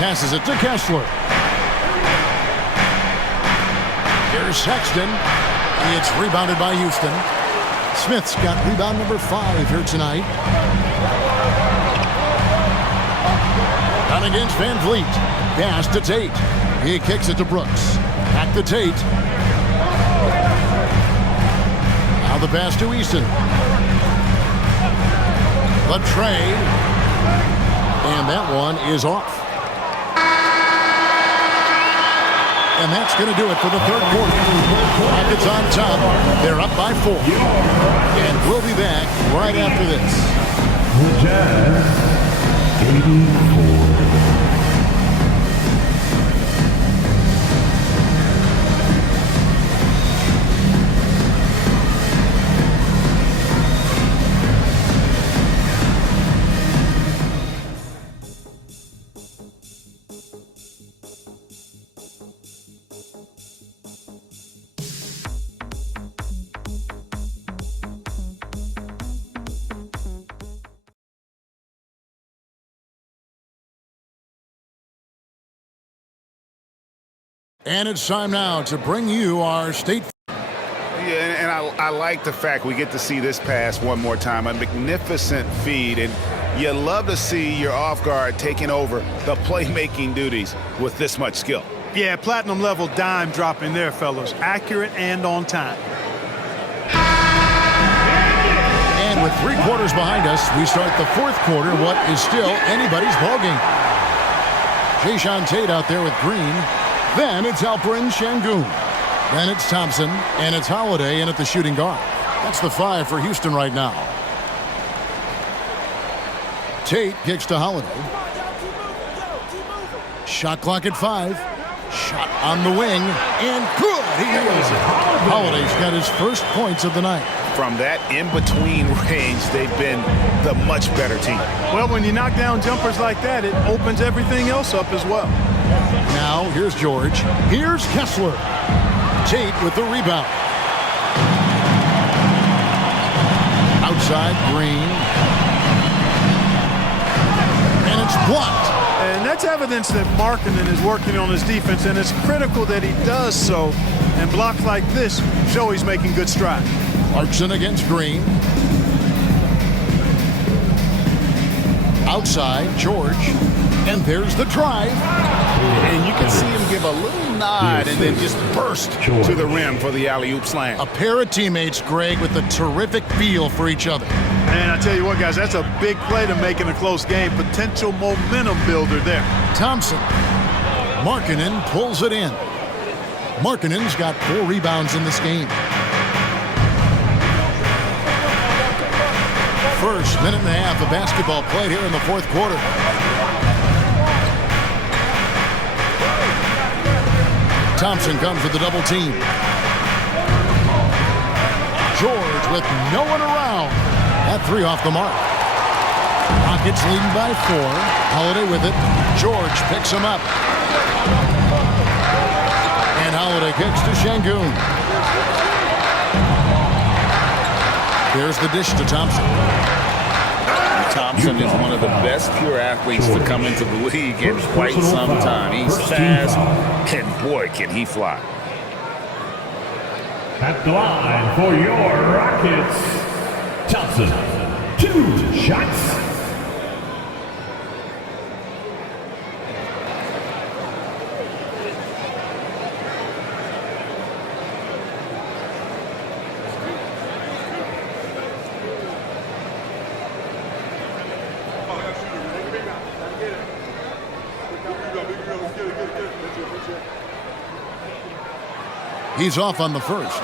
Passes it to Kessler. Here's Sexton. It's rebounded by Houston. Smith's got rebound number 5 here tonight. Down against Van Vliet. Pass to Tate. He kicks it to Brooks. Back to Tate. Now the pass to Easton. The tray. And that one is off. And that's going to do it for the third quarter. Rockets on top. They're up by 4. And we'll be back right after this. The Jazz, 84. And it's time now to bring you our state. Yeah, and I like the fact we get to see this pass one more time. A magnificent feed, and you love to see your off guard taking over the playmaking duties with this much skill. Yeah, platinum level dime dropping there, fellas. Accurate and on time. And with 3 quarters behind us, we start the fourth quarter, what is still anybody's ballgame. Jayshawn Tate out there with Green. Then it's Alperen Sengun. Then it's Thompson, and it's Holiday in at the shooting guard. That's the 5 for Houston right now. Tate kicks to Holiday. Shot clock at 5. Shot on the wing, and good. He is it. Holiday's got his first points of the night. From that in-between range, they've been the much better team. Well, when you knock down jumpers like that, it opens everything else up as well. Now, here's George. Here's Kessler. Tate with the rebound. Outside, Green. And it's blocked. And that's evidence that Markkanen is working on his defense, and it's critical that he does so. And blocks like this show he's making good strides. Clarkson against Green. Outside, George. And there's the drive. And you can see him give a little nod and then just burst to the rim for the alley-oop slam. A pair of teammates, Greg, with a terrific feel for each other. And I tell you what, guys, that's a big play to make in a close game. Potential momentum builder there. Thompson. Markkanen pulls it in. Markkanen's got 4 rebounds in this game. First minute and a half of basketball played here in the fourth quarter. Thompson comes with the double team. George with no one around. That 3 off the mark. Rockets leading by 4. Holiday with it. George picks him up. And Holiday kicks to Sengun. There's the dish to Thompson. Thompson is one of the best pure athletes to come into the league in quite some time. He's fast, and boy, can he fly. At the line for your Rockets, Thompson, 2 shots. He's off on the first.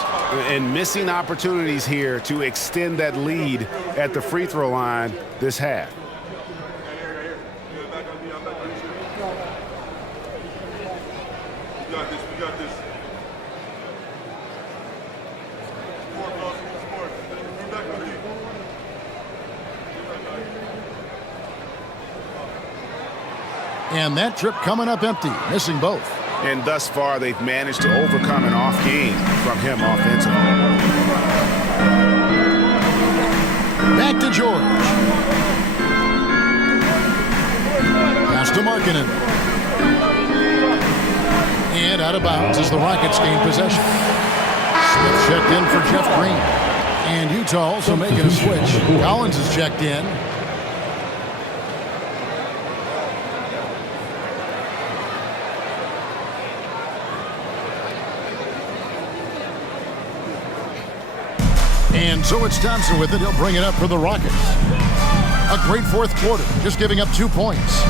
And missing opportunities here to extend that lead at the free throw line this half. We got this. And that trip coming up empty, missing both. And thus far, they've managed to overcome an off game from him offensively. Back to George. Pass to Markkanen. And out of bounds as the Rockets gain possession. Smith checked in for Jeff Green. And Utah also making a switch. Collins is checked in. And so it's Thompson with it. He'll bring it up for the Rockets. A great fourth quarter, just giving up 2 points.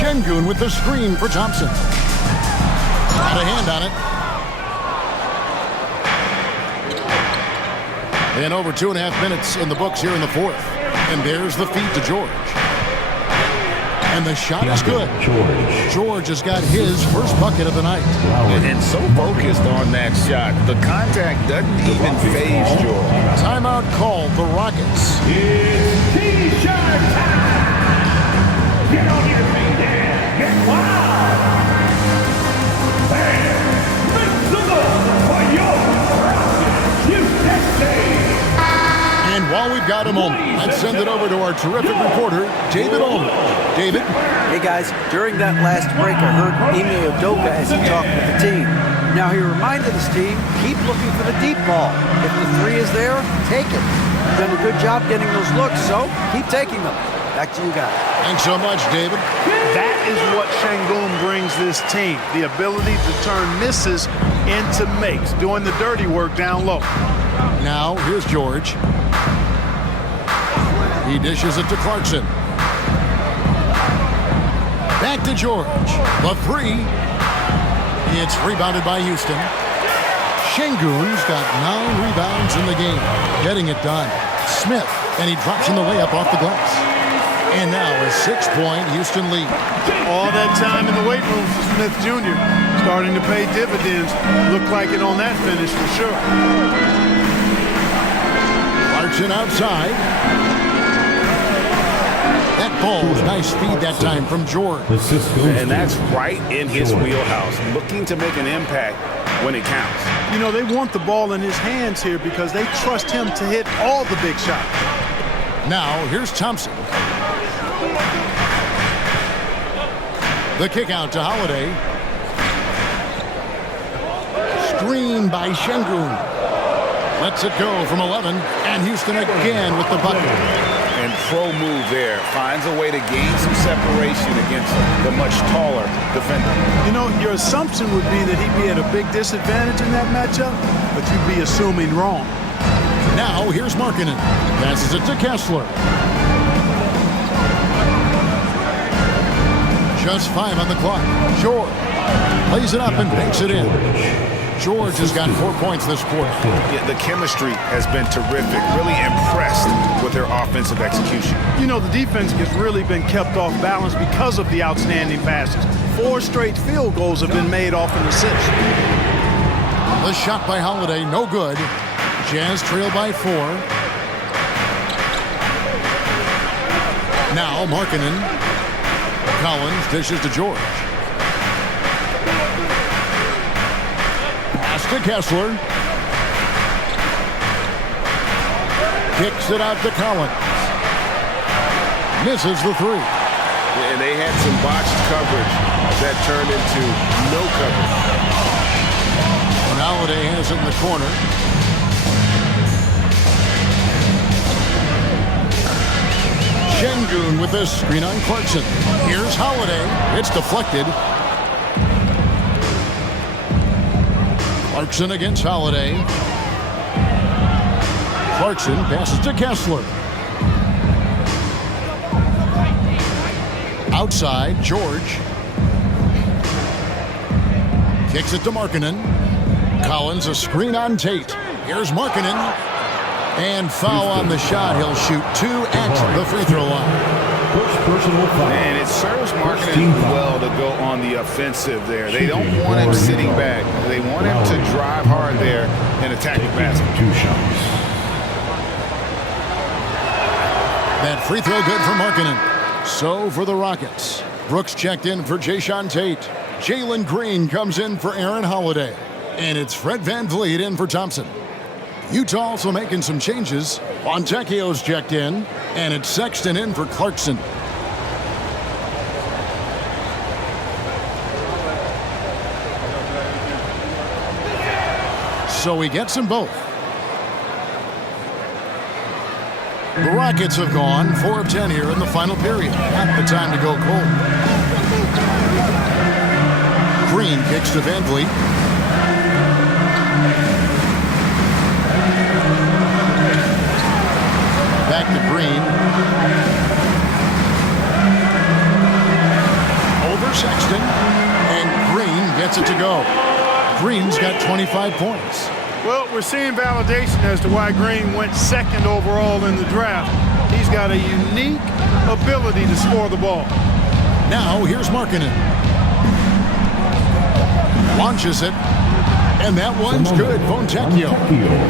Sengun with the screen for Thompson. Got a hand on it. And over 2.5 minutes in the books here in the fourth. And there's the feed to George. And the shot is good. George has got his first bucket of the night. And so focused on that shot. The contact doesn't even phase George. Timeout called the Rockets. It's T-shirt time! Get on your feet and get wild! And make some noise for your Rockets USA! And while we've got a moment, let's send it over to our terrific reporter, David Ullman. David? Hey guys, during that last break, I heard Ime Udoka as he talked with the team. Now he reminded his team, keep looking for the deep ball. If the three is there, take it. You've done a good job getting those looks, so keep taking them. Back to you guys. Thanks so much, David. That is what Şengün brings this team, the ability to turn misses into makes, doing the dirty work down low. Now, here's George. He dishes it to Clarkson. Back to George. The three. It's rebounded by Houston. Şengün's got 9 rebounds in the game. Getting it done. Smith, and he drops in the layup off the glass. And now a 6-point Houston lead. All that time in the weight room for Smith Jr. starting to pay dividends. Looked like it on that finish for sure. Clarkson outside. That ball, nice feed that time from George. And that's right in his wheelhouse, looking to make an impact when it counts. You know, they want the ball in his hands here because they trust him to hit all the big shots. Now, here's Thompson. The kick out to Holiday. Screen by Şengün. Lets it go from 11, and Houston again with the bucket. And pro move there. Finds a way to gain some separation against the much taller defender. You know, your assumption would be that he'd be at a big disadvantage in that matchup, but you'd be assuming wrong. Now, here's Markkanen. Passes it to Kessler. Just 5 on the clock. George plays it up and banks it in. George has got 4 points this quarter. Yeah, the chemistry has been terrific. Really impressed with their offensive execution. You know, the defense has really been kept off balance because of the outstanding passes. 4 straight field goals have been made off an assist. The shot by Holiday, no good. Jazz trail by 4. Now Markkanen. Collins dishes to George. To Kessler. Kicks it out to Collins. Misses the 3. And they had some botched coverage that turned into no coverage. And Holiday has it in the corner. Şengün with this screen on Clarkson. Here's Holiday. It's deflected. Clarkson against Holiday. Clarkson passes to Kessler. Outside, George. Kicks it to Markkanen. Collins, a screen on Tate. Here's Markkanen. And foul on the shot. He'll shoot 2 at the free throw line. And it serves Markkanen well to go on the offensive there. They don't want him sitting back. They want him to drive hard there and attack the basket. 2 shots. That free throw good for Markkanen. So for the Rockets, Brooks checked in for Jayshawn Tate. Jalen Green comes in for Aaron Holiday. And it's Fred VanVleet in for Thompson. Utah also making some changes. Fontecchio's checked in, and it's Sexton in for Clarkson. So he gets them both. The Rockets have gone 4 of 10 here in the final period. Not the time to go cold. Green kicks to VanVleet. Back to Green. Over Sexton. And Green gets it to go. Green's got 25 points. Well, we're seeing validation as to why Green went second overall in the draft. He's got a unique ability to score the ball. Now here's Markkanen. Launches it. And that one's good. Fontecchio.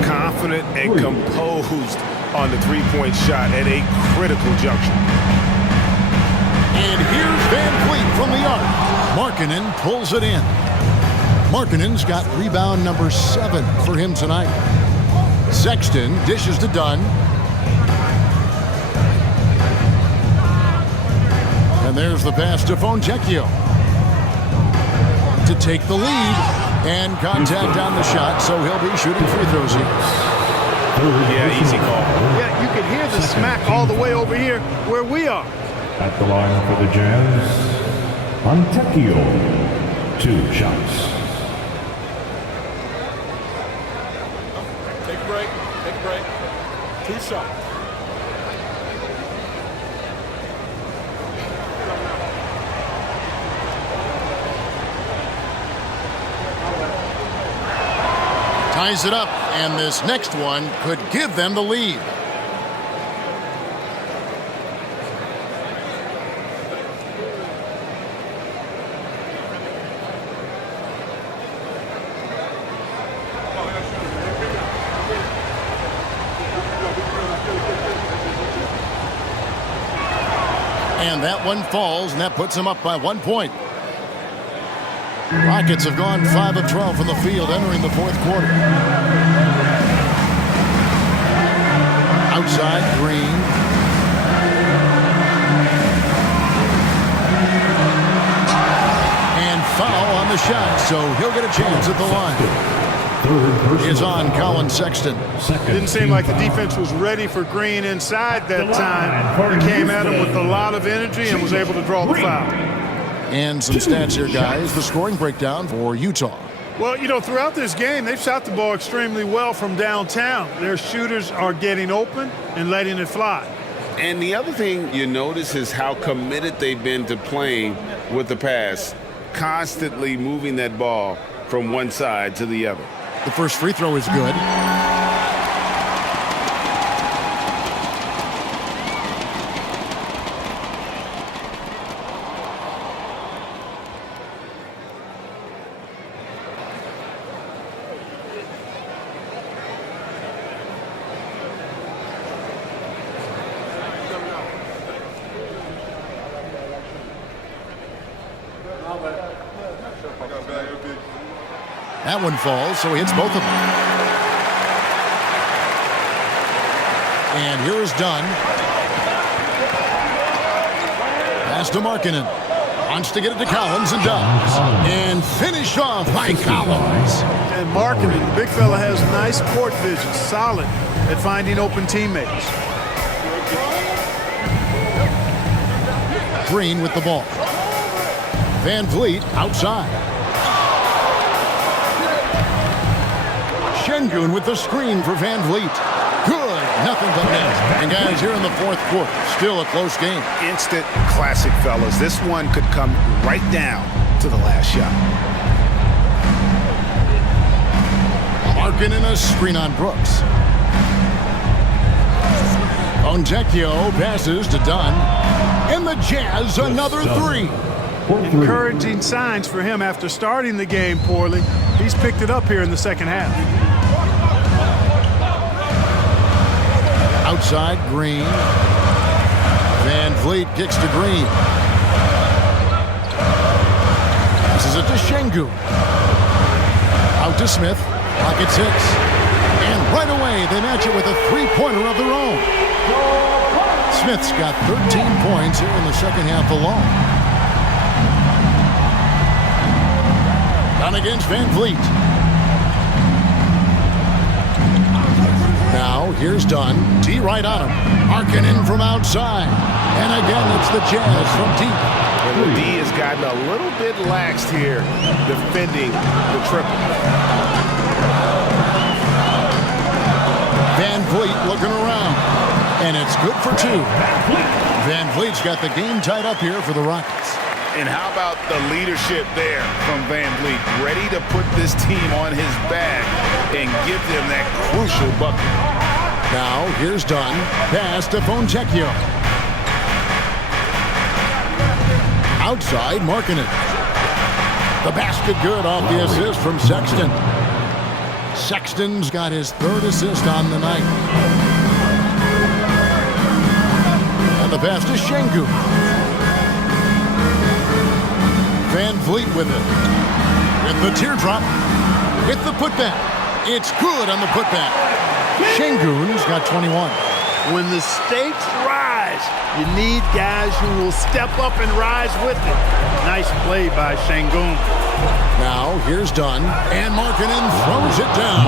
Confident and composed on the three-point shot at a critical juncture. And here's Van Vliet from the arc. Markkanen pulls it in. Markkanen's got rebound number 7 for him tonight. Sexton dishes to Dunn. And there's the pass to Fontecchio to take the lead. And contact on the shot, so he'll be shooting free throws here. Yeah, easy call. Yeah, you can hear the smack all the way over here where we are. At the line for the Jazz, Fontecchio, 2 shots. Take a break. Take a break. 2 shots. Ties it up, and this next one could give them the lead. And that one falls, and that puts them up by 1 point. Rockets have gone 5 of 12 from the field entering the fourth quarter. Outside, Green. And foul on the shot, so he'll get a chance at the line. It's on Colin Sexton. Didn't seem like the defense was ready for Green inside that time. He came at him with a lot of energy and was able to draw the foul. And some stats here, guys. The scoring breakdown for Utah. Well, you know, throughout this game, they've shot the ball extremely well from downtown. Their shooters are getting open and letting it fly. And the other thing you notice is how committed they've been to playing with the pass, constantly moving that ball from one side to the other. The first free throw is good. That one falls, so he hits both of them. And here is Dunn. Pass to Markkanen. Wants to get it to Collins and does. And finished off by Collins. And Markkanen, the big fella, has nice court vision, solid at finding open teammates. Green with the ball. Van Vliet outside. Şengün with the screen for Van Vliet. Good, nothing but net. And guys, here in the fourth quarter, still a close game. Instant classic, fellas. This one could come right down to the last shot. Markkanen a screen on Brooks. Fontecchio passes to Dunn. And the Jazz another 3. Encouraging signs for him after starting the game poorly. He's picked it up here in the second half. Outside, Green. Van Vliet kicks to Green. This is it to Şengün. Out to Smith. Rockets hits. And right away, they match it with a three-pointer of their own. Smith's got 13 points here in the second half alone. Down against Van Vliet. Now, here's Dunn. T right on him. Markkanen from outside. And again, it's the Jazz from deep. And the D has gotten a little bit laxed here, defending the triple. Van Vliet looking around. And it's good for 2. Van Vliet's got the game tied up here for the Rockets. And how about the leadership there from Van Vliet? Ready to put this team on his back and give them that crucial bucket. Now, here's Dunn. Pass to Fontecchio. Outside, Markkanen. The basket good off the assist from Sexton. Sexton's got his third assist on the night. And the pass to Şengün. Van Vliet with it. With the teardrop. With the putback. It's good on the putback. Şengün's got 21. When the stakes rise, you need guys who will step up and rise with it. Nice play by Şengün. Now, here's Dunn, and Markkanen throws it down.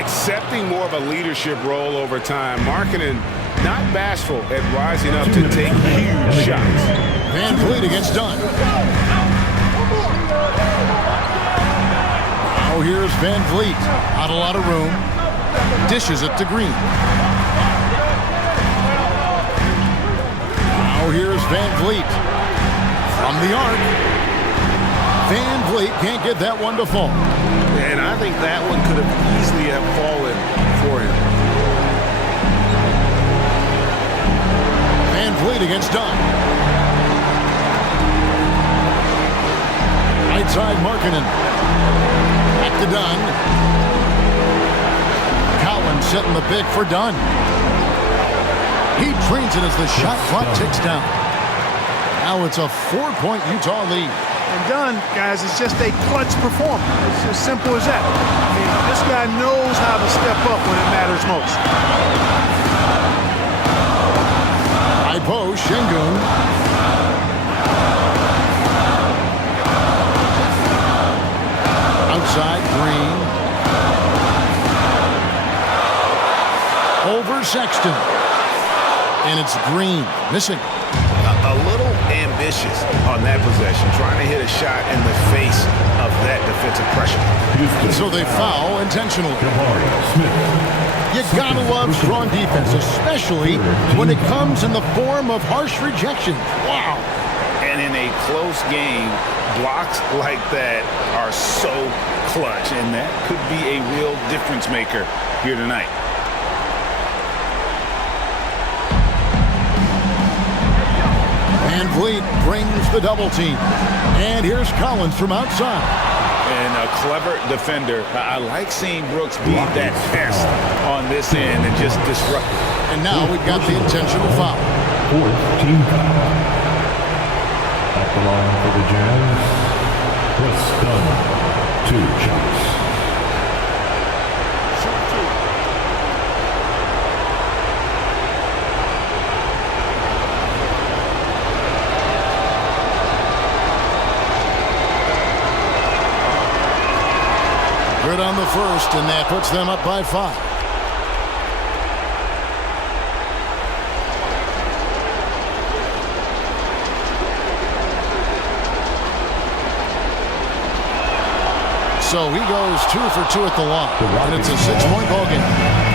Accepting more of a leadership role over time. Markkanen not bashful at rising up to take huge shots. Van Vliet against Dunn. Now here's Van Vliet. Not a lot of room. Dishes it to Green. Now here's Van Vliet. From the arc. Van Vliet can't get that one to fall. And I think that one could have easily have fallen for him. Van Vliet against Dunn. Right side, Markkanen. Back to Dunn. Collins setting the big for Dunn. He trains it as the shot clock ticks down. Now it's a 4-point Utah lead. And Dunn, guys, is just a clutch performer. It's as simple as that. I mean, this guy knows how to step up when it matters most. High post, Şengün. Outside, Green. Over Sexton. And it's Green, missing. A little ambitious on that possession, trying to hit a shot in the face of that defensive pressure. So they foul intentionally. You gotta love strong defense, especially when it comes in the form of harsh rejection. Wow. And in a close game, blocks like that are so clutch, and that could be a real difference maker here tonight. Van Vliet brings the double team. And here's Collins from outside. And a clever defender. I like seeing Brooks be that pest on this end and just disrupt it. And now we've got the intentional foul. Fourth team foul. At the line for the Jazz, Chris Dunn, 2 shots. Good on the first, and that puts them up by 5. So he goes 2 for 2 at the line, and it's a 6-point ball game.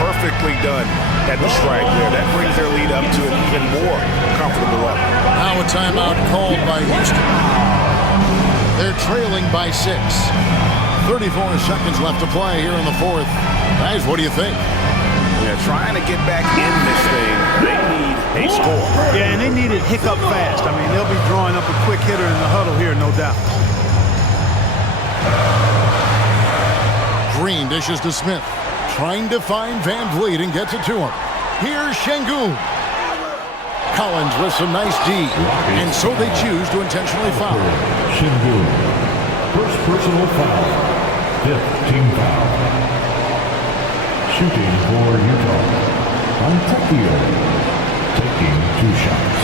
Perfectly done at the strike there. That brings their lead up to an even more comfortable level. Now a timeout called by Houston. They're trailing by 6. 34 seconds left to play here in the fourth. Guys, what do you think? Yeah, trying to get back in this thing. They need a score. Yeah, and they need it hiccup fast. I mean, they'll be drawing up a quick hitter in the huddle here, no doubt. Green dishes to Smith. Trying to find Van Vliet and gets it to him. Here's Şengün. Collins with some nice D. And so they choose to intentionally foul. Şengün, first personal foul. 5th team foul. Shooting for Utah. Fontecchio taking 2 shots.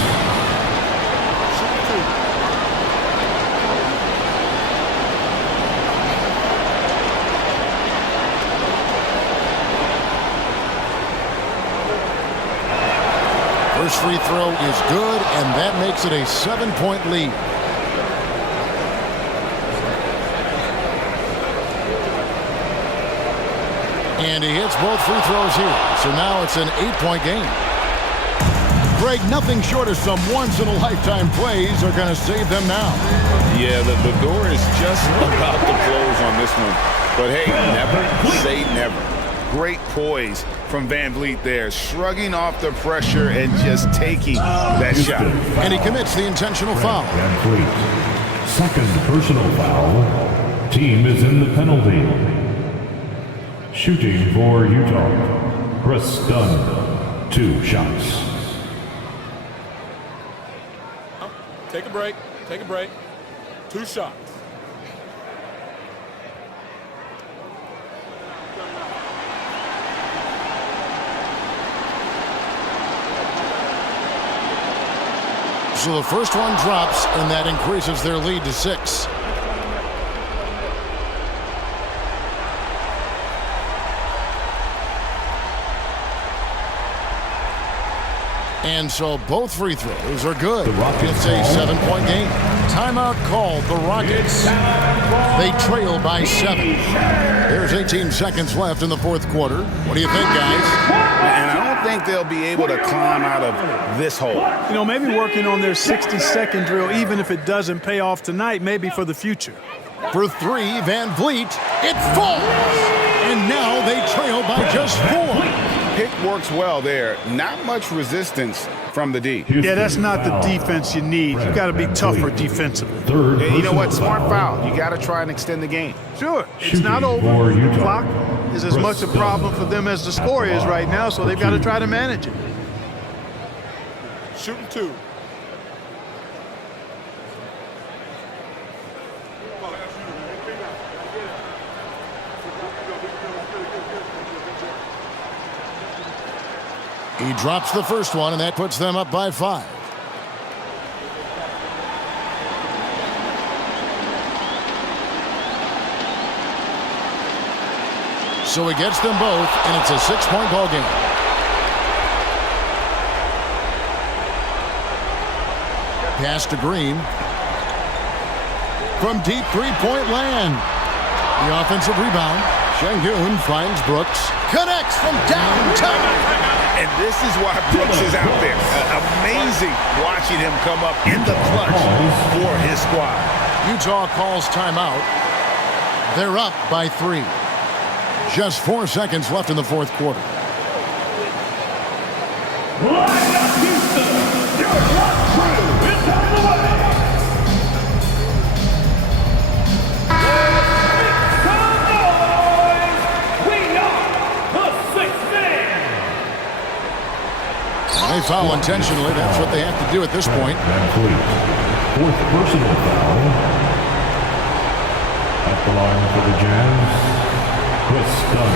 First free throw is good, and that makes it a 7-point lead. And he hits both free throws here. So now it's an 8-point game. Greg, nothing short of some once-in-a-lifetime plays are going to save them now. Yeah, the door is just about to close on this one. But hey, never say never. Great poise from Van Vliet there, shrugging off the pressure and just taking that shot. And he commits the intentional foul. Van Vliet. Second personal foul. Team is in the penalty. Shooting for Utah. Chris Dunn. 2 shots. Take a break. Take a break. 2 shots. So the first one drops, and that increases their lead to 6. And so both free throws are good. It's a 7-point game. Timeout called the Rockets. They trail by 7. There's 18 seconds left in the fourth quarter. What do you think, guys? And I don't think they'll be able to climb out of this hole. You know, maybe working on their 60-second drill, even if it doesn't pay off tonight, maybe for the future. For 3, Van Vliet, it falls! And now they trail by just 4. Pick works well there. Not much resistance from the D. Yeah, that's not the defense you need. You got to be tougher defensively. And you know what? Smart foul. You got to try and extend the game. Sure, it's not over. The clock is as much a problem for them as the score is right now, so they've got to try to manage it. Shooting 2. He drops the first one, and that puts them up by 5. So he gets them both, and it's a 6-point ball game. Pass to Green. From deep three-point land. The offensive rebound. Şengün finds Brooks. Connects from downtown. And this is why Brooks is out there. Amazing watching him come up in the clutch for his squad. Utah calls timeout. They're up by 3. Just 4 seconds left in the fourth quarter. They foul intentionally. That's what they have to do at this point. Van Vliet. 4th personal foul. At the line for the Jazz. Chris Dunn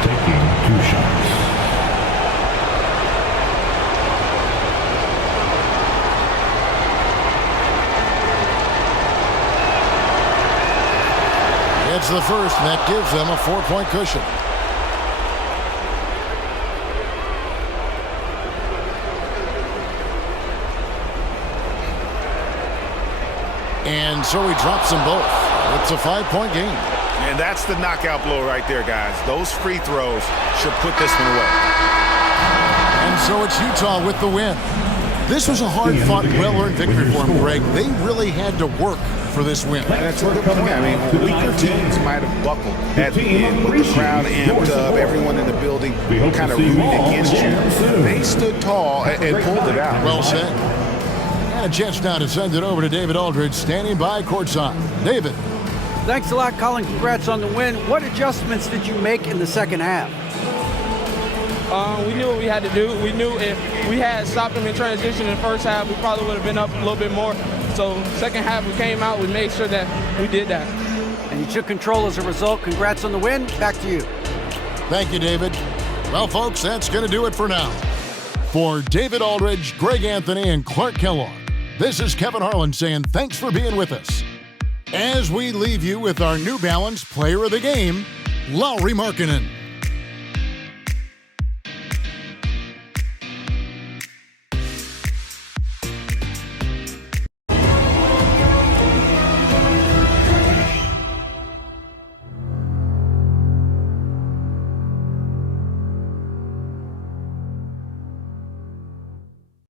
taking 2 shots. It's the first, and that gives them a 4-point cushion. And so he drops them both. It's a 5-point game. And that's the knockout blow right there, guys. Those free throws should put this one away. And so it's Utah with the win. This was a hard-fought, well-earned victory for them, Greg. They really had to work for this win. That's a good point. I mean, weaker teams might have buckled at the end with the crowd amped up, everyone in the building kind of rooting against you. They stood tall and pulled it out. Well said. And a chance now to send it over to David Aldridge, standing by courtside. David. Thanks a lot, Colin. Congrats on the win. What adjustments did you make in the second half? We knew what we had to do. We knew if we had stopped them in transition in the first half, we probably would have been up a little bit more. So second half, we came out, we made sure that we did that. And you took control as a result. Congrats on the win. Back to you. Thank you, David. Well, folks, that's going to do it for now. For David Aldridge, Greg Anthony, and Clark Kellogg, this is Kevin Harlan saying thanks for being with us. As we leave you with our New Balance Player of the Game, Lauri Markkanen.